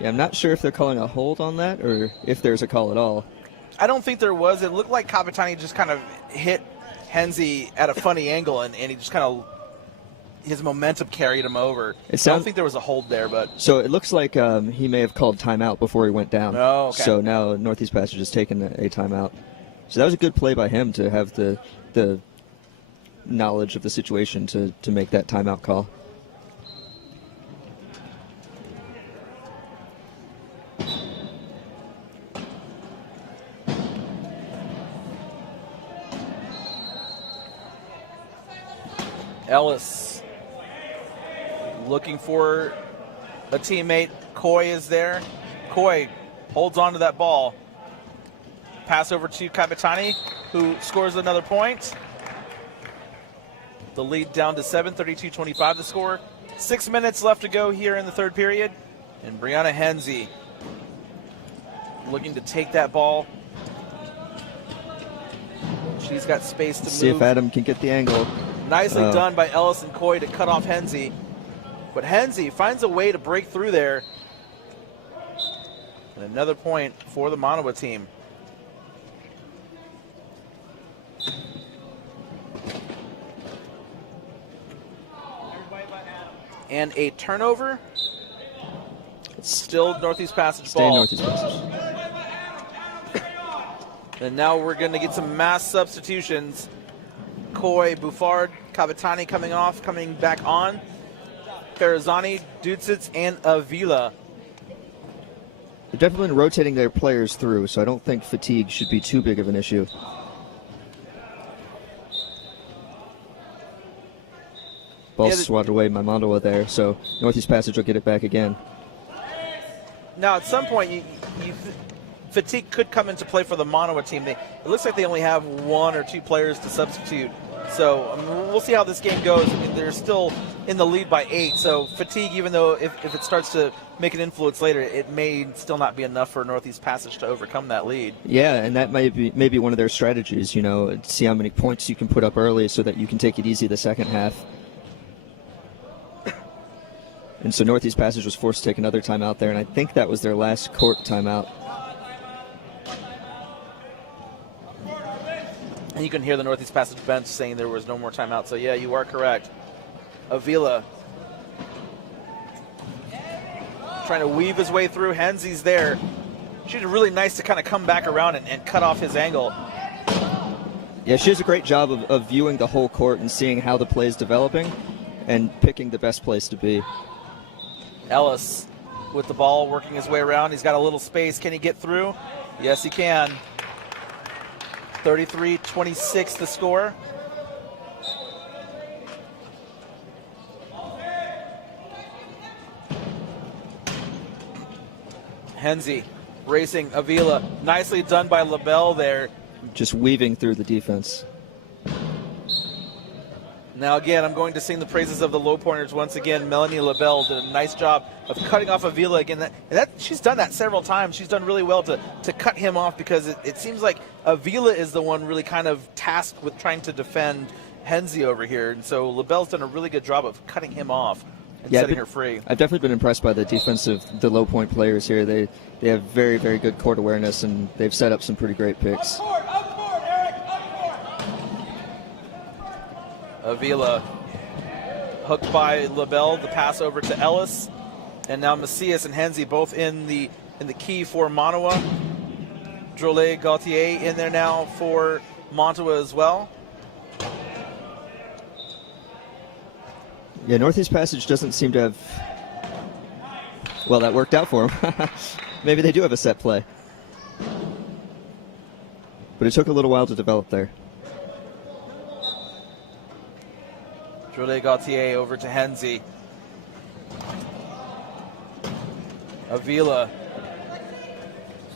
Yeah, I'm not sure if they're calling a hold on that or if there's a call at all. I don't think there was. It looked like Kabatani just kind of hit Henze at a funny angle, and he just kind of, his momentum carried him over. I don't think there was a hold there, but. So it looks like he may have called timeout before he went down. Oh, okay. So now Northeast Passage has taken a timeout. So that was a good play by him to have the knowledge of the situation to make that timeout call. Ellis looking for a teammate. Coy is there. Coy holds on to that ball. Pass over to Kabatani, who scores another point. The lead down to 7, 32-25 the score. 6 minutes left to go here in the third period. And Brianna Henze looking to take that ball. She's got space to move. See if Adam can get the angle. Nicely done by Ellis and Coy to cut off Henze. But Henze finds a way to break through there. And another point for the Monttawa team. And a turnover. It's still Northeast Passage ball. Northeast Passage. And now we're going to get some mass substitutions. Coy, Buffard, Kabatani coming back on. Farazani, Dudsitz, and Avila. They've definitely been rotating their players through, so I don't think fatigue should be too big of an issue. Ball swatted away by Monttawa there, so Northeast Passage will get it back again. Now, at some point, fatigue could come into play for the Monttawa team. It looks like they only have 1 or 2 players to substitute. So I mean, we'll see how this game goes. I mean, they're still in the lead by 8. So fatigue, even though if it starts to make an influence later, it may still not be enough for Northeast Passage to overcome that lead. Yeah, and that may be one of their strategies, you know, see how many points you can put up early so that you can take it easy the second half. And so Northeast Passage was forced to take another timeout there, and I think that was their last court timeout. And you can hear the Northeast Passage bench saying there was no more timeout. So, yeah, you are correct. Avila trying to weave his way through. Henze's there. She did really nice to kind of come back around and cut off his angle. Yeah, she does a great job of viewing the whole court and seeing how the play is developing and picking the best place to be. Ellis with the ball working his way around. He's got a little space. Can he get through? Yes, he can. 33-26 the score. Henze racing Avila. Nicely done by LaBelle there. Just weaving through the defense. Now again, I'm going to sing the praises of the low pointers once again. Melanie LaBelle did a nice job of cutting off Avila again. She's done that several times. She's done really well to cut him off, because it seems like Avila is the one really kind of tasked with trying to defend Henze over here. And so LaBelle's done a really good job of cutting him off and setting her free. I've definitely been impressed by the defense of the low point players here. They have very, very good court awareness, and they've set up some pretty great picks. Avila hooked by LaBelle, the pass over to Ellis, and now Macias and Henze both in the key for Monttawa. Drolet Gauthier in there now for Monttawa as well. Yeah, Northeast Passage doesn't seem to have... Well, that worked out for them. Maybe they do have a set play. But it took a little while to develop there. Julie Gauthier over to Henze. Avila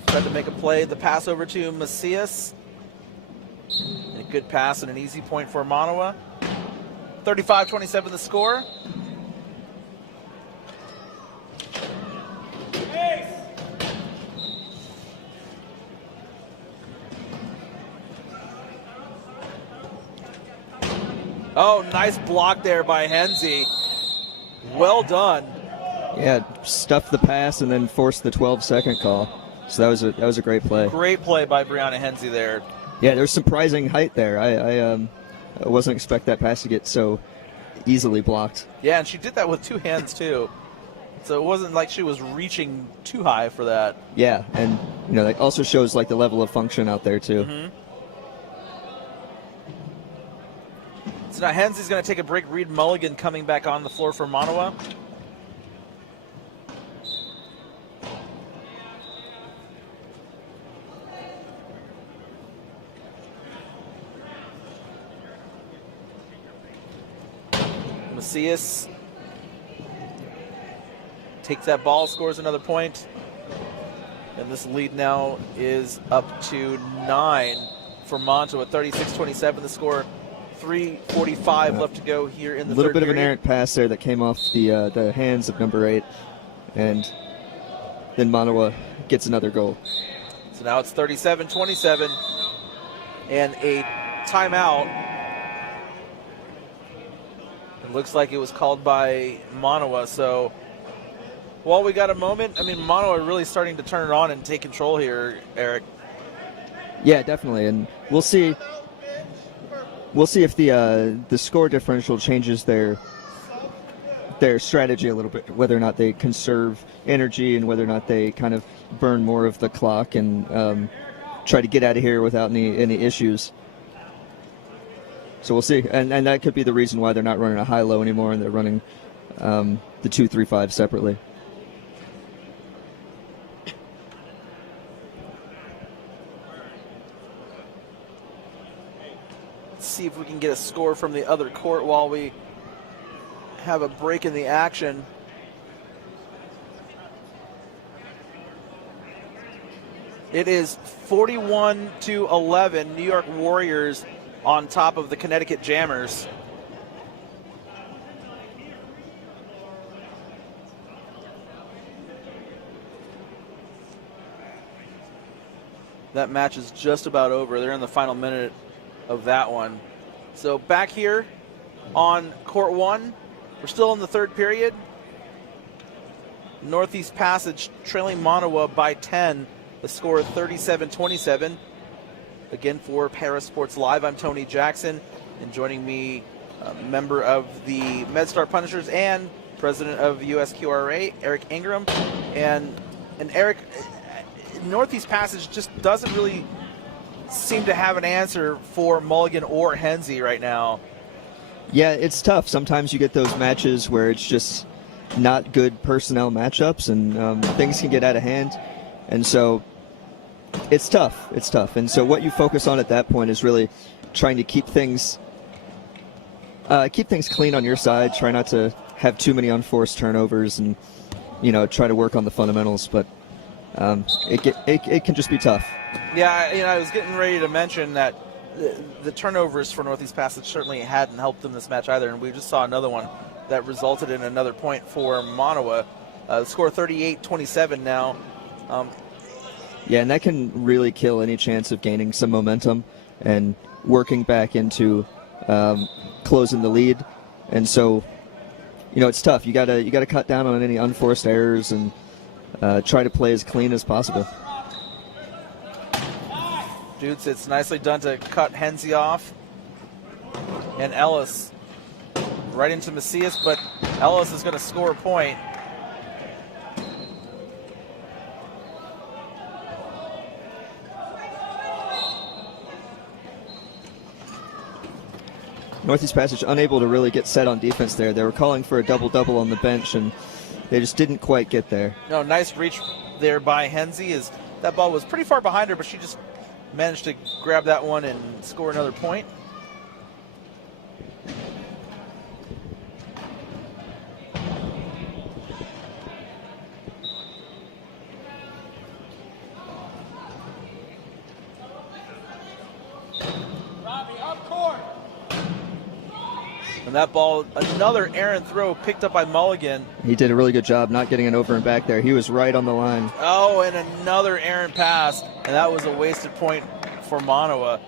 tried to make a play. The pass over to Macias. A good pass and an easy point for Monttawa. 35-27 the score. Oh, nice block there by Henze. Well done. Yeah, stuffed the pass and then forced the 12-second call. So that was a great play. Great play by Brianna Henze there. Yeah, there's surprising height there. I wasn't expect that pass to get so easily blocked. Yeah, and she did that with two hands too. So it wasn't like she was reaching too high for that. Yeah, and that also shows like the level of function out there too. Mm-hmm. So now Henze's going to take a break. Reed Mulligan coming back on the floor for Monttawa. Macias takes that ball, scores another point. And this lead now is up to 9 for Monttawa. 36-27 the score. 3:45 left to go here in the third period. A little bit of an errant pass there that came off the hands of number 8. And then Monttawa gets another goal. So now it's 37-27 and a timeout. It looks like it was called by Monttawa. So while we got a moment, I mean, Monttawa really starting to turn it on and take control here, Eric. Yeah, definitely. And we'll see if the score differential changes their strategy a little bit, whether or not they conserve energy and whether or not they kind of burn more of the clock and try to get out of here without any issues. So we'll see. And that could be the reason why they're not running a high-low anymore and they're running the 2-3-5 separately. See if we can get a score from the other court while we have a break in the action. It is 41-11, New York Warriors on top of the Connecticut Jammers. That match is just about over. They're in the final minute of that one. So back here on court 1, we're still in the third period. Northeast Passage trailing Monttawa by 10. The score 37-27. Again for ParaSportsLive, I'm Tony Jackson, and joining me, a member of the MedStar Punishers and president of USQRA, Eric Ingram. And Eric, Northeast Passage just doesn't really seem to have an answer for Mulligan or Henze right now. Yeah, it's tough. Sometimes you get those matches where it's just not good personnel matchups and things can get out of hand. And so it's tough. It's tough. And so what you focus on at that point is really trying to keep things clean on your side. Try not to have too many unforced turnovers and, try to work on the fundamentals. But it can just be tough. Yeah, I was getting ready to mention that the turnovers for Northeast Passage certainly hadn't helped them this match either, and we just saw another one that resulted in another point for Monttawa. The score 38-27 now. Yeah, and that can really kill any chance of gaining some momentum and working back into closing the lead. And so, it's tough. You gotta cut down on any unforced errors and try to play as clean as possible. Dudes, it's nicely done to cut Henze off. And Ellis right into Macias, but Ellis is going to score a point. Northeast Passage unable to really get set on defense there. They were calling for a double-double on the bench, and they just didn't quite get there. No, nice reach there by Hensey. As that ball was pretty far behind her, but she just managed to grab that one and score another point. And that ball, another errant throw picked up by Mulligan. He did a really good job not getting an over and back there. He was right on the line. Oh, and another errant pass, and that was a wasted point for Monttawa.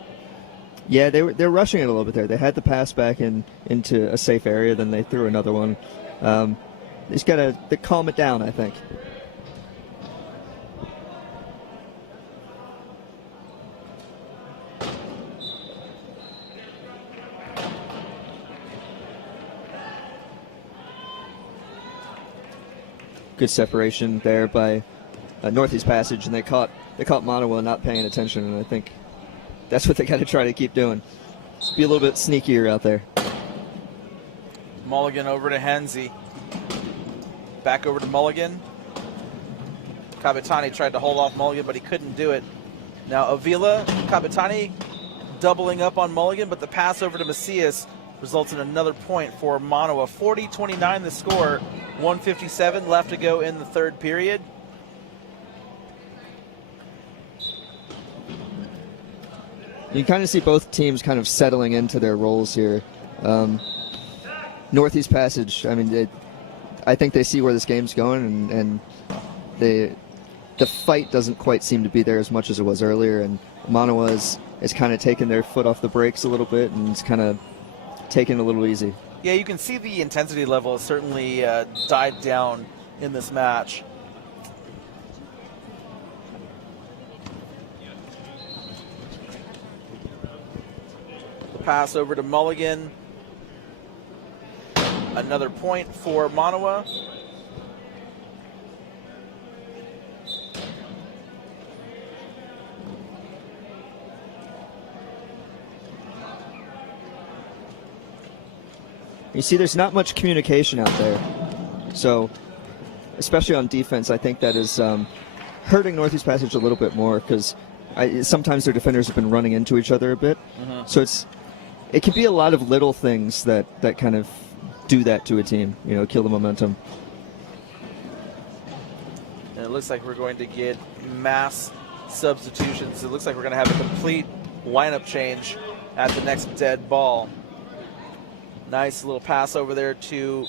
Yeah, they're rushing it a little bit there. They had the pass back into a safe area, then they threw another one. They just got to calm it down, I think. Good separation there by Northeast Passage, and they caught Monttawa not paying attention, and I think that's what they got to try to keep doing. Just be a little bit sneakier out there. Mulligan over to Hensey. Back over to Mulligan. Kabatani tried to hold off Mulligan, but he couldn't do it. Now Avila, Kabatani doubling up on Mulligan, but the pass over to Macias results in another point for Monttawa. 40-29 the score. 1:57 left to go in the third period. You kind of see both teams kind of settling into their roles here. Northeast Passage, I mean, I think they see where this game's going, and the fight doesn't quite seem to be there as much as it was earlier, and Monttawa is kind of taking their foot off the brakes a little bit, and it's kind of taking it a little easy. Yeah, you can see the intensity level has certainly died down in this match. The pass over to Mulligan. Another point for Monttawa. You see, there's not much communication out there. So, especially on defense, I think that is hurting Northeast Passage a little bit more, because sometimes their defenders have been running into each other a bit. Mm-hmm. So it can be a lot of little things that kind of do that to a team, kill the momentum. And it looks like we're going to get mass substitutions. It looks like we're going to have a complete lineup change at the next dead ball. Nice little pass over there to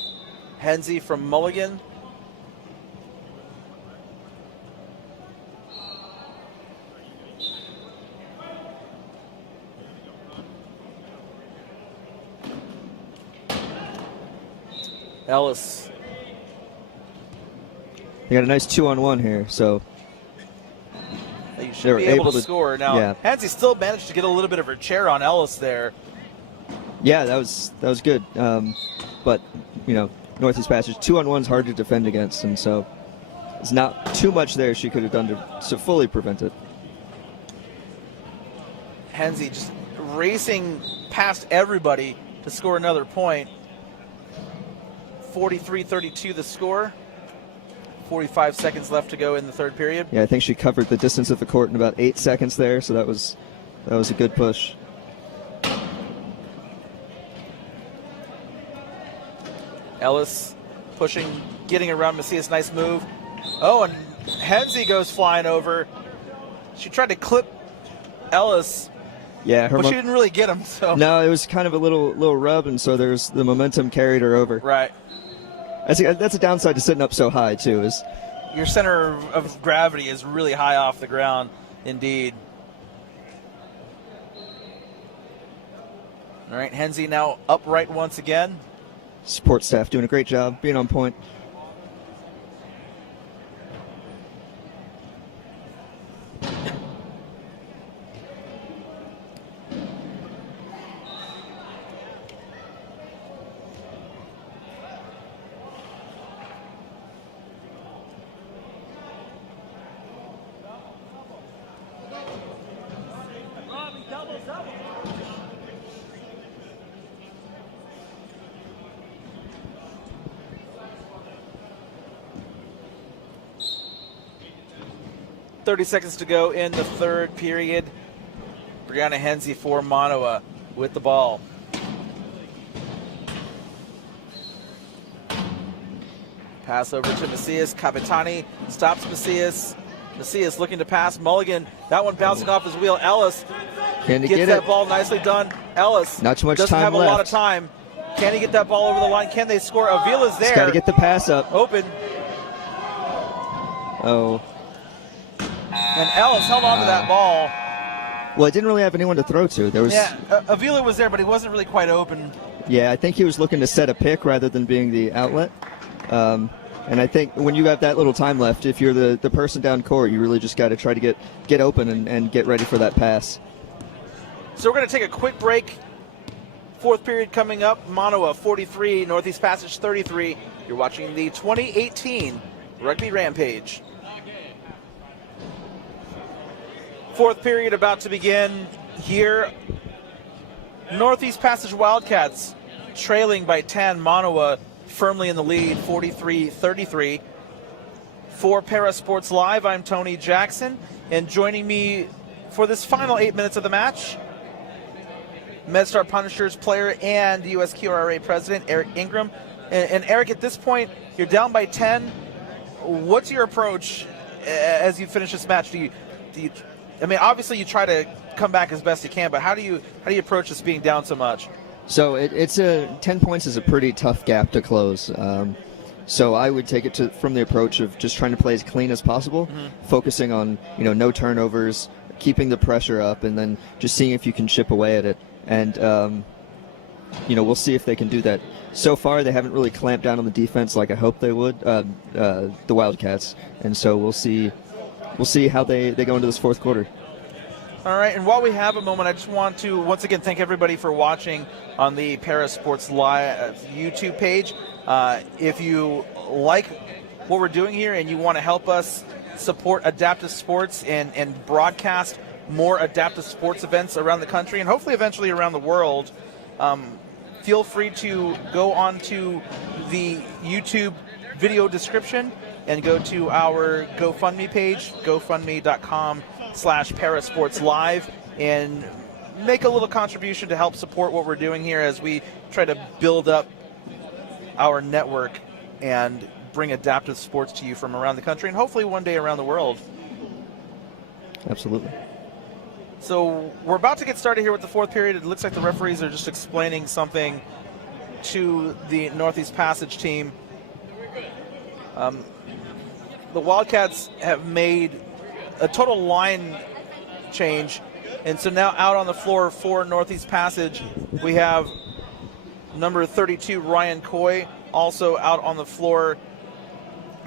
Hensey from Mulligan. Ellis. They got a nice 2-on-1 here, so you should be able to score. Now, yeah. Hensey still managed to get a little bit of her chair on Ellis there. Yeah, that was good. But, Northeast Passage, 2-on-1's hard to defend against, and so there's not too much there she could have done to fully prevent it. Hensey just racing past everybody to score another point. 43-32 the score. 45 seconds left to go in the third period. Yeah, I think she covered the distance of the court in about 8 seconds there, so that was a good push. Ellis pushing, getting around Macias, nice move. Oh, and Hensey goes flying over. She tried to clip Ellis, yeah, but she didn't really get him. So no, it was kind of a little rub, and so there's the momentum carried her over. Right. That's a downside to sitting up so high too. Is your center of gravity is really high off the ground, indeed. All right, Hensey now upright once again. Support staff doing a great job, being on point. 30 seconds to go in the third period. Brianna Hensey for Monttawa with the ball. Pass over to Macias. Capitani stops Macias. Macias looking to pass. Mulligan, that one bouncing off his wheel. Ellis gets that ball, nicely done. Ellis not too much doesn't time have a left. lot of time. Can he get that ball over the line? Can they score? Avila's there. Got to get the pass up. Open. Oh. And Ellis held on to that ball. Well, it didn't really have anyone to throw to. There was. Yeah, Avila was there, but he wasn't really quite open. Yeah, I think he was looking to set a pick rather than being the outlet. And I think when you have that little time left, if you're the person down court, you really just got to try to get open and get ready for that pass. So we're going to take a quick break. Fourth period coming up. Monttawa 43, Northeast Passage 33. You're watching the 2018 Rugby Rampage. Fourth period about to begin here. Northeast Passage Wildcats trailing by 10. Monttawa firmly in the lead, 43-33. For ParaSportsLive, I'm Tony Jackson, and joining me for this final 8 minutes of the match, MedStar Punishers player and USQRA president Eric Ingram. And Eric, at this point, you're down by 10. What's your approach as you finish this match? Do you? I mean, obviously you try to come back as best you can, but how do you approach this being down so much? So it's 10 points is a pretty tough gap to close. So I would take it from the approach of just trying to play as clean as possible, focusing on no turnovers, keeping the pressure up, and then just seeing if you can chip away at it. And we'll see if they can do that. So far, they haven't really clamped down on the defense like I hoped they would, the Wildcats. And so we'll see how they go into this fourth quarter. All right, and while we have a moment, I just want to once again thank everybody for watching on the ParaSportsLive YouTube page. If you like what we're doing here and you want to help us support adaptive sports and broadcast more adaptive sports events around the country and hopefully eventually around the world, feel free to go on to the YouTube video description and go to our GoFundMe page, gofundme.com/ParaSportsLive, and make a little contribution to help support what we're doing here as we try to build up our network and bring adaptive sports to you from around the country and hopefully one day around the world. Absolutely. So we're about to get started here with the fourth period. It looks like the referees are just explaining something to the Northeast Passage team. The Wildcats have made a total line change, and so now out on the floor for Northeast Passage, we have number 32, Ryan Coy, also out on the floor,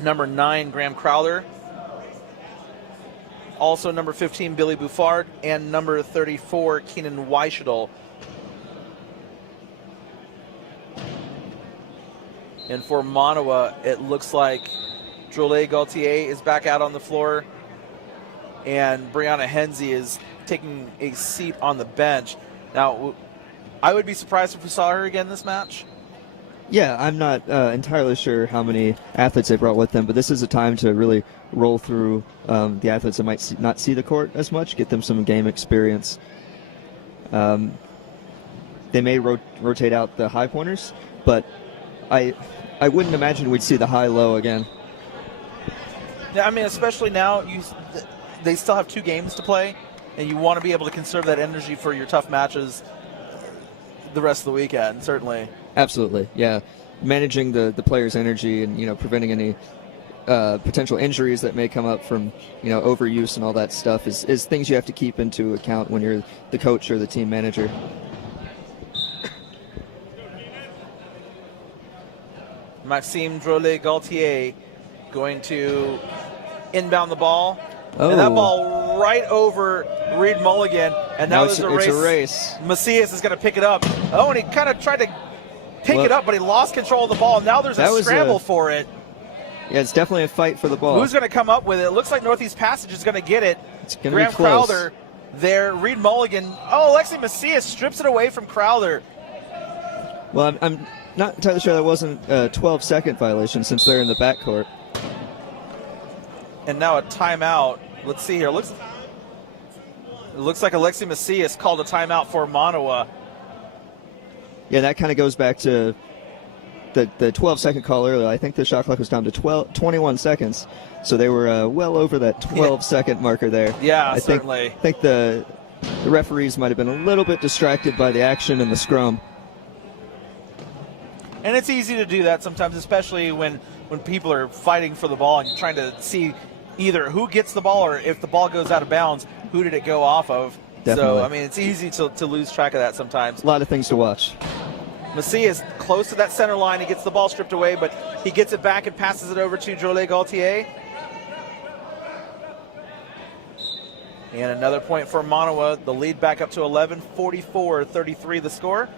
number 9, Graham Crowder, also number 15, Billy Buffard, and number 34, Keenan Weishadel. And for Monttawa, it looks like Drolet Gaultier is back out on the floor, and Brianna Hensey is taking a seat on the bench. Now, I would be surprised if we saw her again this match. Yeah, I'm not entirely sure how many athletes they brought with them, but this is a time to really roll through the athletes that might not see the court as much, get them some game experience. They may rotate out the high pointers, but I wouldn't imagine we'd see the high-low again. Yeah, I mean, especially now, they still have 2 games to play, and you want to be able to conserve that energy for your tough matches the rest of the weekend, certainly. Absolutely, yeah. Managing the players' energy and preventing any potential injuries that may come up from overuse and all that stuff is things you have to keep into account when you're the coach or the team manager. Maxime Drolet-Gaultier going to inbound the ball. Oh. And that ball right over Reed Mulligan. And now there's a race. Macias is going to pick it up. Oh, and he kind of tried to pick it up, but he lost control of the ball. Now there's a scramble for it. Yeah, it's definitely a fight for the ball. Who's going to come up with it? It looks like Northeast Passage is going to get it. It's going to be close. Crowder there. Reed Mulligan. Oh, Alexi Macias strips it away from Crowder. Well, I'm not entirely sure that wasn't a 12-second violation since they're in the backcourt. And now a timeout Let's see here. It looks like Alexi Macias called a timeout for Monttawa. Yeah, that kind of goes back to the 12-second call earlier. I think the shot clock was down to 21 seconds, so they were well over that 12-second marker there. Yeah, I certainly. think the referees might have been a little bit distracted by the action in the scrum. And it's easy to do that sometimes, especially when people are fighting for the ball and trying to see either who gets the ball or if the ball goes out of bounds, who did it go off of. Definitely. So, I mean, it's easy to lose track of that sometimes. A lot of things to watch. Macias close to that center line. He gets the ball stripped away, but he gets it back and passes it over to Jolie Gaultier. And another point for Monttawa. The lead back up to 11, 44-33 the score.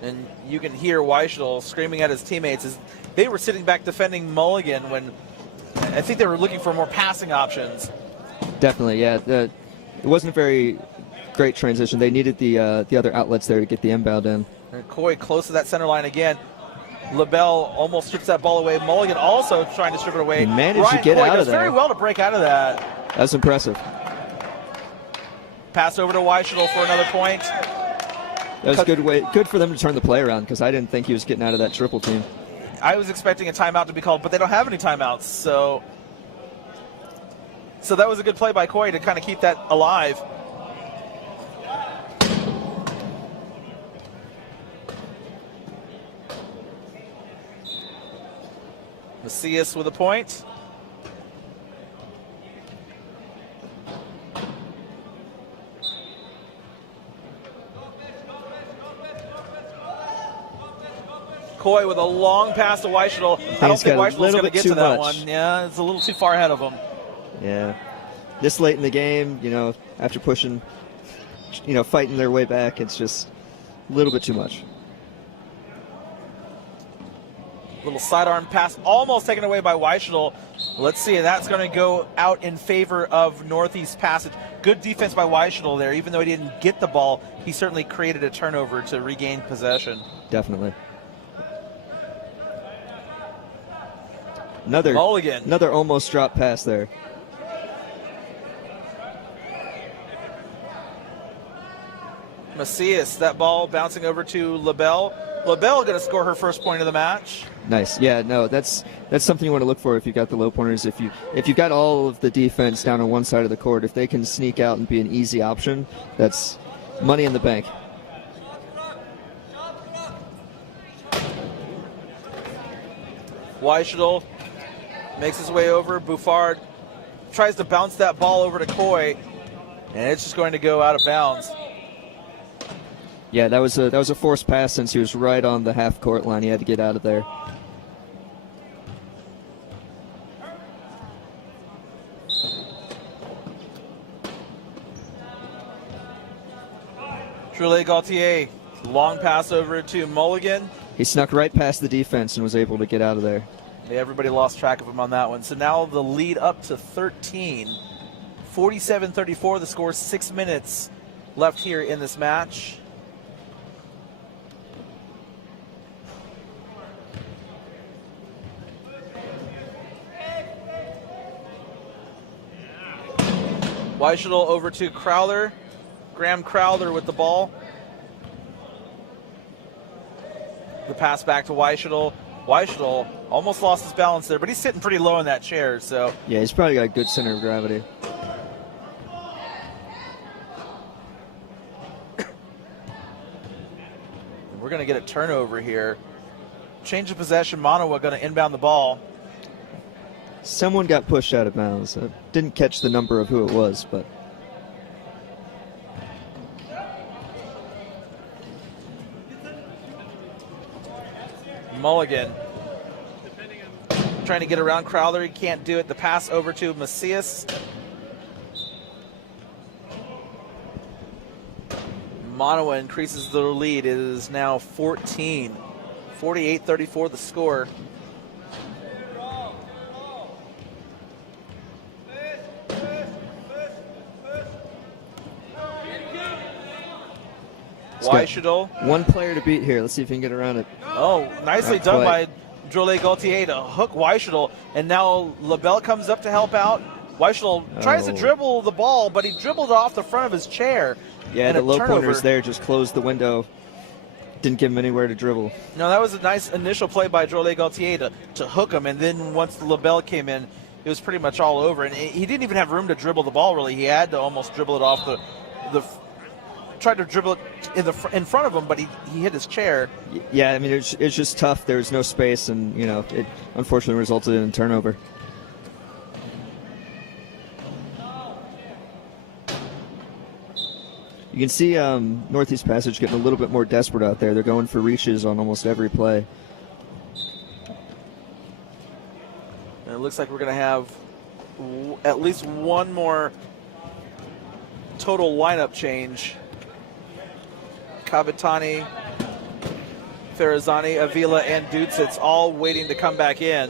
And you can hear Weishel screaming at his teammates as they were sitting back defending Mulligan when I think they were looking for more passing options. Definitely, yeah. It wasn't a very great transition. They needed the other outlets there to get the inbound in. And Coy close to that center line again. LaBelle almost strips that ball away. Mulligan also trying to strip it away. He managed to get out of there. Very well to break out of that. That's impressive. Pass over to Weishel for another point. That was good for them to turn the play around because I didn't think he was getting out of that triple team. I was expecting a timeout to be called, but they don't have any timeouts. So that was a good play by Coy to kind of keep that alive. Macias with a point. Coy with a long pass to Weishel. I don't think Weishel's going to get to that one. Yeah, it's a little too far ahead of him. Yeah. This late in the game, after pushing, fighting their way back, it's just a little bit too much. Little sidearm pass almost taken away by Weishel. Let's see, that's going to go out in favor of Northeast Passage. Good defense by Weishel there. Even though he didn't get the ball, he certainly created a turnover to regain possession. Definitely. Another almost drop pass there. Macias, that ball bouncing over to LaBelle. LaBelle going to score her first point of the match. Nice. Yeah, no, that's something you want to look for if you've got the low pointers. If you've got all of the defense down on one side of the court, if they can sneak out and be an easy option, that's money in the bank. Weishel makes his way over. Buffard tries to bounce that ball over to Coy, and it's just going to go out of bounds. Yeah, that was a forced pass since he was right on the half-court line. He had to get out of there. Trulé Gaultier, long pass over to Mulligan. He snuck right past the defense and was able to get out of there. Yeah, everybody lost track of him on that one. So now the lead up to 13. 47-34, the score, 6 minutes left here in this match. Weishel over to Crowther. Graham Crowther with the ball. The pass back to Weishel. Weishel almost lost his balance there, but he's sitting pretty low in that chair. So yeah, he's probably got a good center of gravity. We're going to get a turnover here. Change of possession. Monttawa going to inbound the ball. Someone got pushed out of bounds. I didn't catch the number of who it was, but Mulligan trying to get around Crowther. He can't do it. The pass over to Macias. Monttawa increases their lead. It is now 14. 48-34 the score. Weishel. One player to beat here. Let's see if he can get around it. Oh, nicely Not done quite. by Drolet Gaultier to hook Weichelel, and now LaBelle comes up to help out. Weichelel tries to Oh. dribble the ball, but he dribbled off the front of his chair. Yeah, and the a low turnover. pointers there just closed the window. Didn't give him anywhere to dribble. No, that was a nice initial play by Drolet Gaultier to hook him, and then once LaBelle came in, it was pretty much all over. And he didn't even have room to dribble the ball, really. He had to almost dribble it off tried to dribble it in front of him, but he hit his chair. Yeah, I mean, it's just tough. There's no space, and, it unfortunately resulted in a turnover. You can see Northeast Passage getting a little bit more desperate out there. They're going for reaches on almost every play. And it looks like we're going to have at least one more total lineup change. Cavitani, Ferrazzani, Avila, and Dudsitz all waiting to come back in.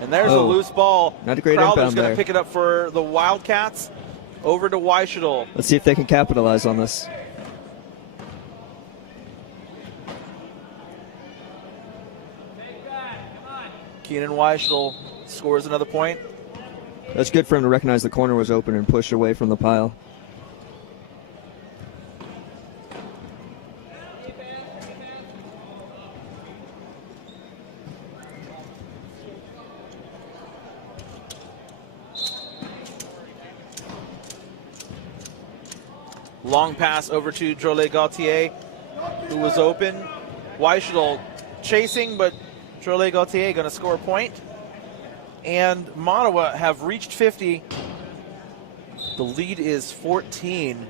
And there's a loose ball. Not a great Crowder's inbound going there. to pick it up for the Wildcats. Over to Weichelel. Let's see if they can capitalize on this. Keenan Weichelel scores another point. That's good for him to recognize the corner was open and push away from the pile. Long pass over to Drolet Gaultier, who was open. Weichelel chasing, but Drolet Gaultier going to score a point. And Monttawa have reached 50. The lead is 14.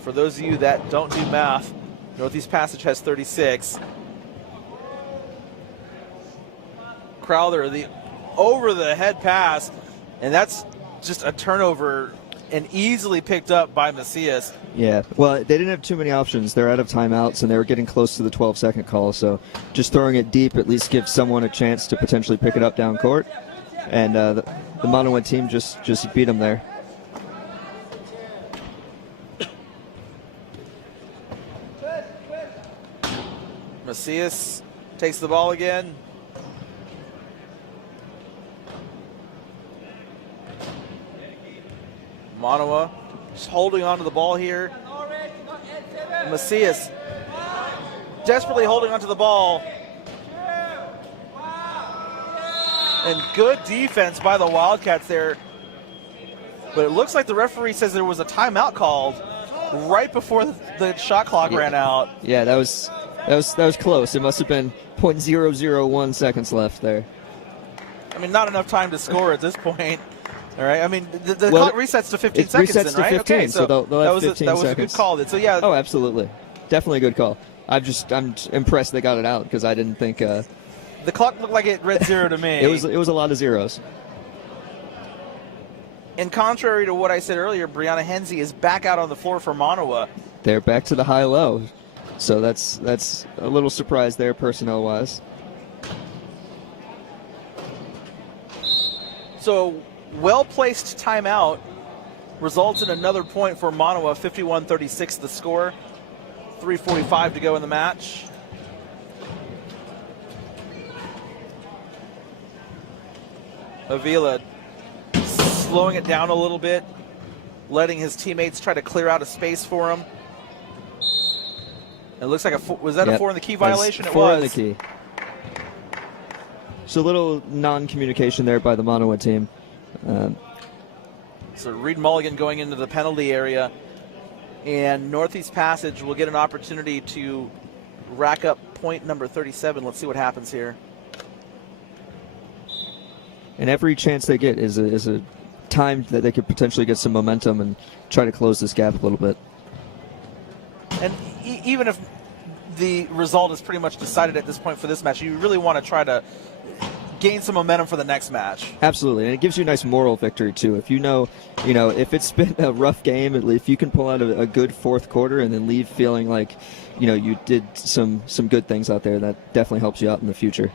For those of you that don't do math, Northeast Passage has 36. Crowder, the over-the-head pass, and that's just a turnover and easily picked up by Macias. Yeah, well, they didn't have too many options. They're out of timeouts, and they were getting close to the 12-second call, so just throwing it deep at least gives someone a chance to potentially pick it up down court. And the Monttawa team just beat them there. Macias takes the ball again. Monttawa just holding on to the ball here. Macias desperately holding onto the ball. And good defense by the Wildcats there. But it looks like the referee says there was a timeout called right before the shot clock ran out. Yeah, that was close. It must have been .001 seconds left there. I mean, not enough time to score at this point. All right. I mean, the Well, clock resets to 15 it seconds, resets then, right? to 15, okay, so they'll have 15 that was a good seconds. call. So yeah. Oh, absolutely, definitely a good call. I'm impressed they got it out because I didn't think the clock looked like it read zero to me. it was a lot of zeros. And contrary to what I said earlier, Brianna Henze is back out on the floor for Monttawa. They're back to the high-low, so that's a little surprise there personnel-wise. So well-placed timeout results in another point for Monttawa, 51-36 the score. 3:45 to go in the match. Avila slowing it down a little bit, letting his teammates try to clear out a space for him. It looks like was that a 4 in the key violation? It four was. in the key. So a little non-communication there by the Monttawa team. So Reed Mulligan going into the penalty area, and Northeast Passage will get an opportunity to rack up point number 37. Let's see what happens here. And every chance they get is a time that they could potentially get some momentum and try to close this gap a little bit. And even if the result is pretty much decided at this point for this match, you really want to try to gain some momentum for the next match. Absolutely, and it gives you a nice moral victory too. If you know, if it's been a rough game, if you can pull out a good fourth quarter and then leave feeling like, you did some good things out there, that definitely helps you out in the future.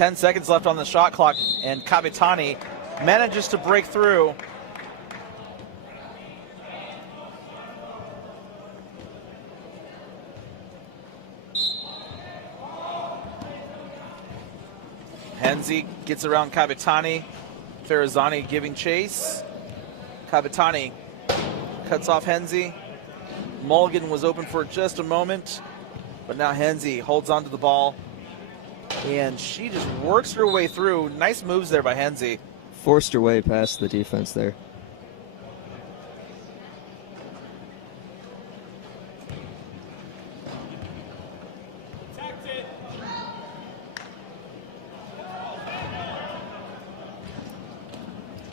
10 seconds left on the shot clock, and Kabitani manages to break through. Henze gets around Kabitani. Farazani giving chase. Kabitani cuts off Henze. Mulligan was open for just a moment, but now Henze holds onto the ball, and she just works her way through. Nice moves there by Henze. Forced her way past the defense there.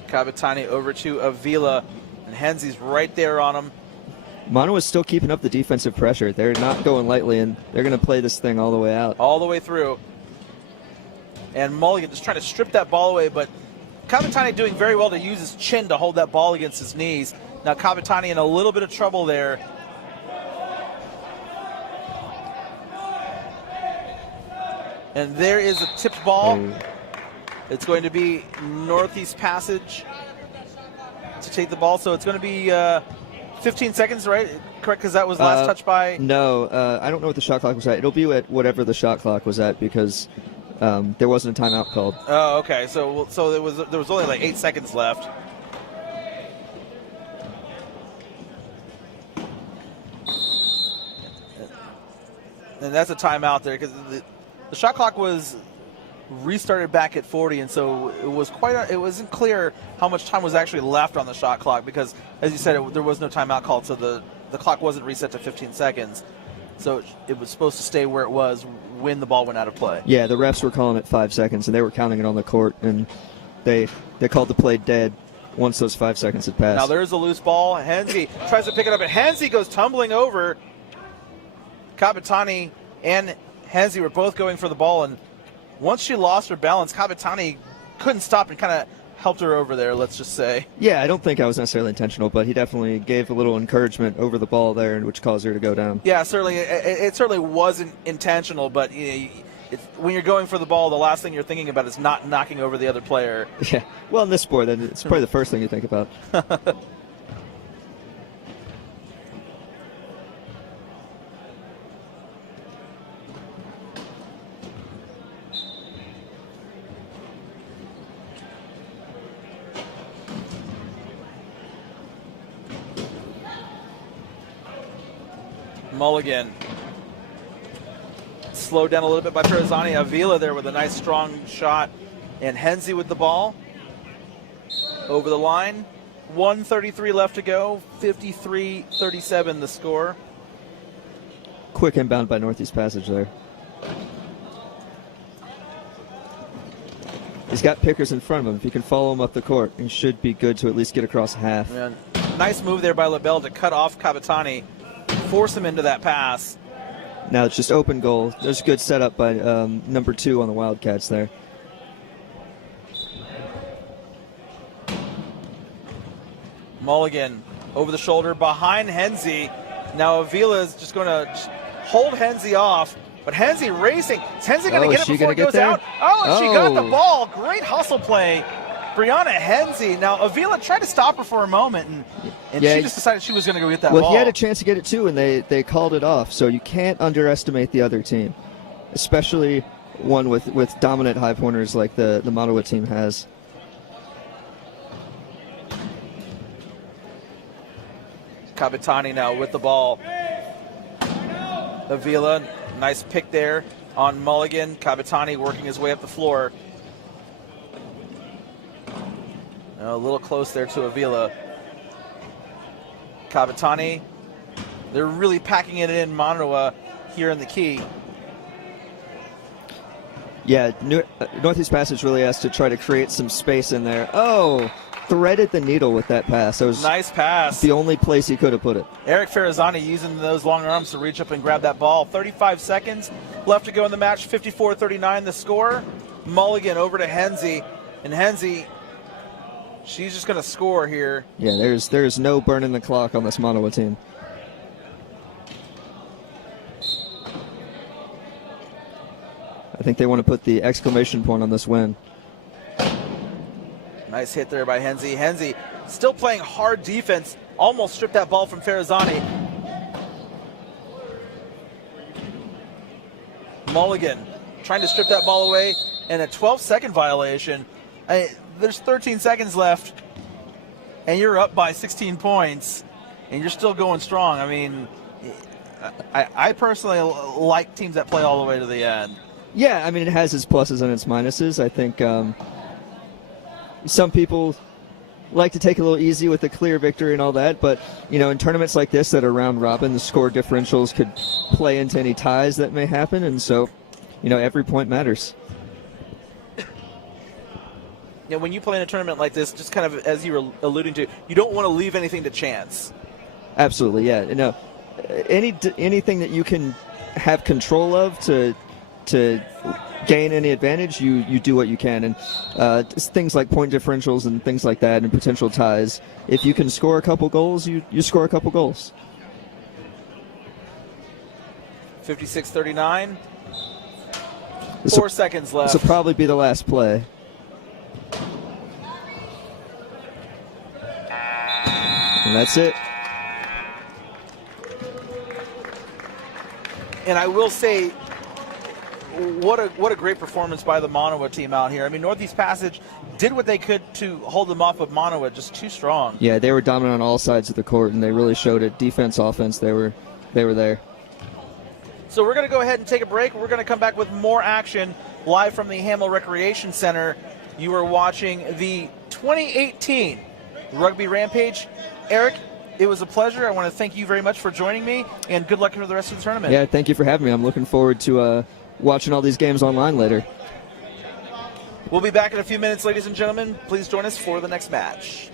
Kabitani over to Avila, and Henze's right there on him. Monttawa is still keeping up the defensive pressure. They're not going lightly, and they're going to play this thing all the way out. All the way through. And Mulligan just trying to strip that ball away, but Kabitani doing very well to use his chin to hold that ball against his knees. Now Kabitani in a little bit of trouble there. And there is a tipped ball. It's going to be Northeast Passage to take the ball. So it's going to be 15 seconds, right? Correct, because that was last touch by... No, I don't know what the shot clock was at. It'll be at whatever the shot clock was at, because there wasn't a timeout called. Oh, okay. So there was only like 8 seconds left. And that's a timeout there, because the shot clock was restarted back at 40, and so it wasn't clear how much time was actually left on the shot clock, because as you said, there was no timeout called, so the clock wasn't reset to 15 seconds. So it was supposed to stay where it was when the ball went out of play. Yeah, the refs were calling it 5 seconds, and they were counting it on the court, and they called the play dead once those 5 seconds had passed. Now there's a loose ball. Henze tries to pick it up, and Henze goes tumbling over. Kabitani and Henze were both going for the ball, and once she lost her balance, Kabitani couldn't stop and kind of helped her over there, let's just say. Yeah, I don't think I was necessarily intentional, but he definitely gave a little encouragement over the ball there, which caused her to go down. Yeah, certainly. It certainly wasn't intentional, but when you're going for the ball, the last thing you're thinking about is not knocking over the other player. Yeah, well, in this sport, then it's probably the first thing you think about. Mulligan slowed down a little bit by Farazani. Avila there with a nice strong shot, and Henze with the ball over the line. 1:33 left to go. 53-37 the score. Quick inbound by Northeast Passage there. He's got pickers in front of him. If he can follow him up the court, he should be good to at least get across half. Man, nice move there by LaBelle to cut off Kabitani, force him into that pass. Now it's just open goal. There's a good setup by number 2 on the Wildcats there. Mulligan over the shoulder behind Henze. Now Avila is just going to hold Henze off, but Henze racing. Is Henze going to get it before it goes out? Oh, she got the ball. Great hustle play. Brianna Henze. Now Avila tried to stop her for a moment, and she just decided she was going to go get that ball. Well, he had a chance to get it too, and they called it off. So you can't underestimate the other team, especially one with dominant high pointers like the Monttawa team has. Kabitani now with the ball. Avila, nice pick there on Mulligan. Kabitani working his way up the floor. A little close there to Avila. Kabitani, they're really packing it in Monttawa here in the key. Yeah, Northeast Passage really has to try to create some space in there. Oh, threaded the needle with that pass. That was nice pass. The only place he could have put it. Eric Farazani using those long arms to reach up and grab that ball. 35 seconds left to go in the match. 54-39 the score. Mulligan over to Henze, and Henze, she's just going to score here. Yeah, there's no burning the clock on this Monttawa team. I think they want to put the exclamation point on this win. Nice hit there by Henze. Henze still playing hard defense. Almost stripped that ball from Farazani. Mulligan trying to strip that ball away, and a 12-second violation. There's 13 seconds left, and you're up by 16 points, and you're still going strong. I mean, I personally like teams that play all the way to the end. Yeah, I mean, it has its pluses and its minuses. I think some people like to take it a little easy with a clear victory and all that, but, you know, in tournaments like this that are round robin, the score differentials could play into any ties that may happen, and so, you know, every point matters. Yeah, when you play in a tournament like this, just kind of as you were alluding to, you don't want to leave anything to chance. Absolutely, yeah. You know, anything that you can have control of to gain any advantage, you do what you can. And things like point differentials and things like that and potential ties, if you can score a couple goals, you score a couple goals. 56-39. 4 seconds left. This will probably be the last play. And that's it. And I will say, what a great performance by the Monttawa team out here. I mean, Northeast Passage did what they could to hold them off, but Monttawa just too strong. Yeah, they were dominant on all sides of the court, and they really showed it. Defense, offense, they were there. So we're going to go ahead and take a break. We're going to come back with more action live from the Hamel Recreation Center. You are watching the 2018 Rugby Rampage. Eric, it was a pleasure. I want to thank you very much for joining me, and good luck for the rest of the tournament. Yeah, thank you for having me. I'm looking forward to watching all these games online later. We'll be back in a few minutes, ladies and gentlemen. Please join us for the next match.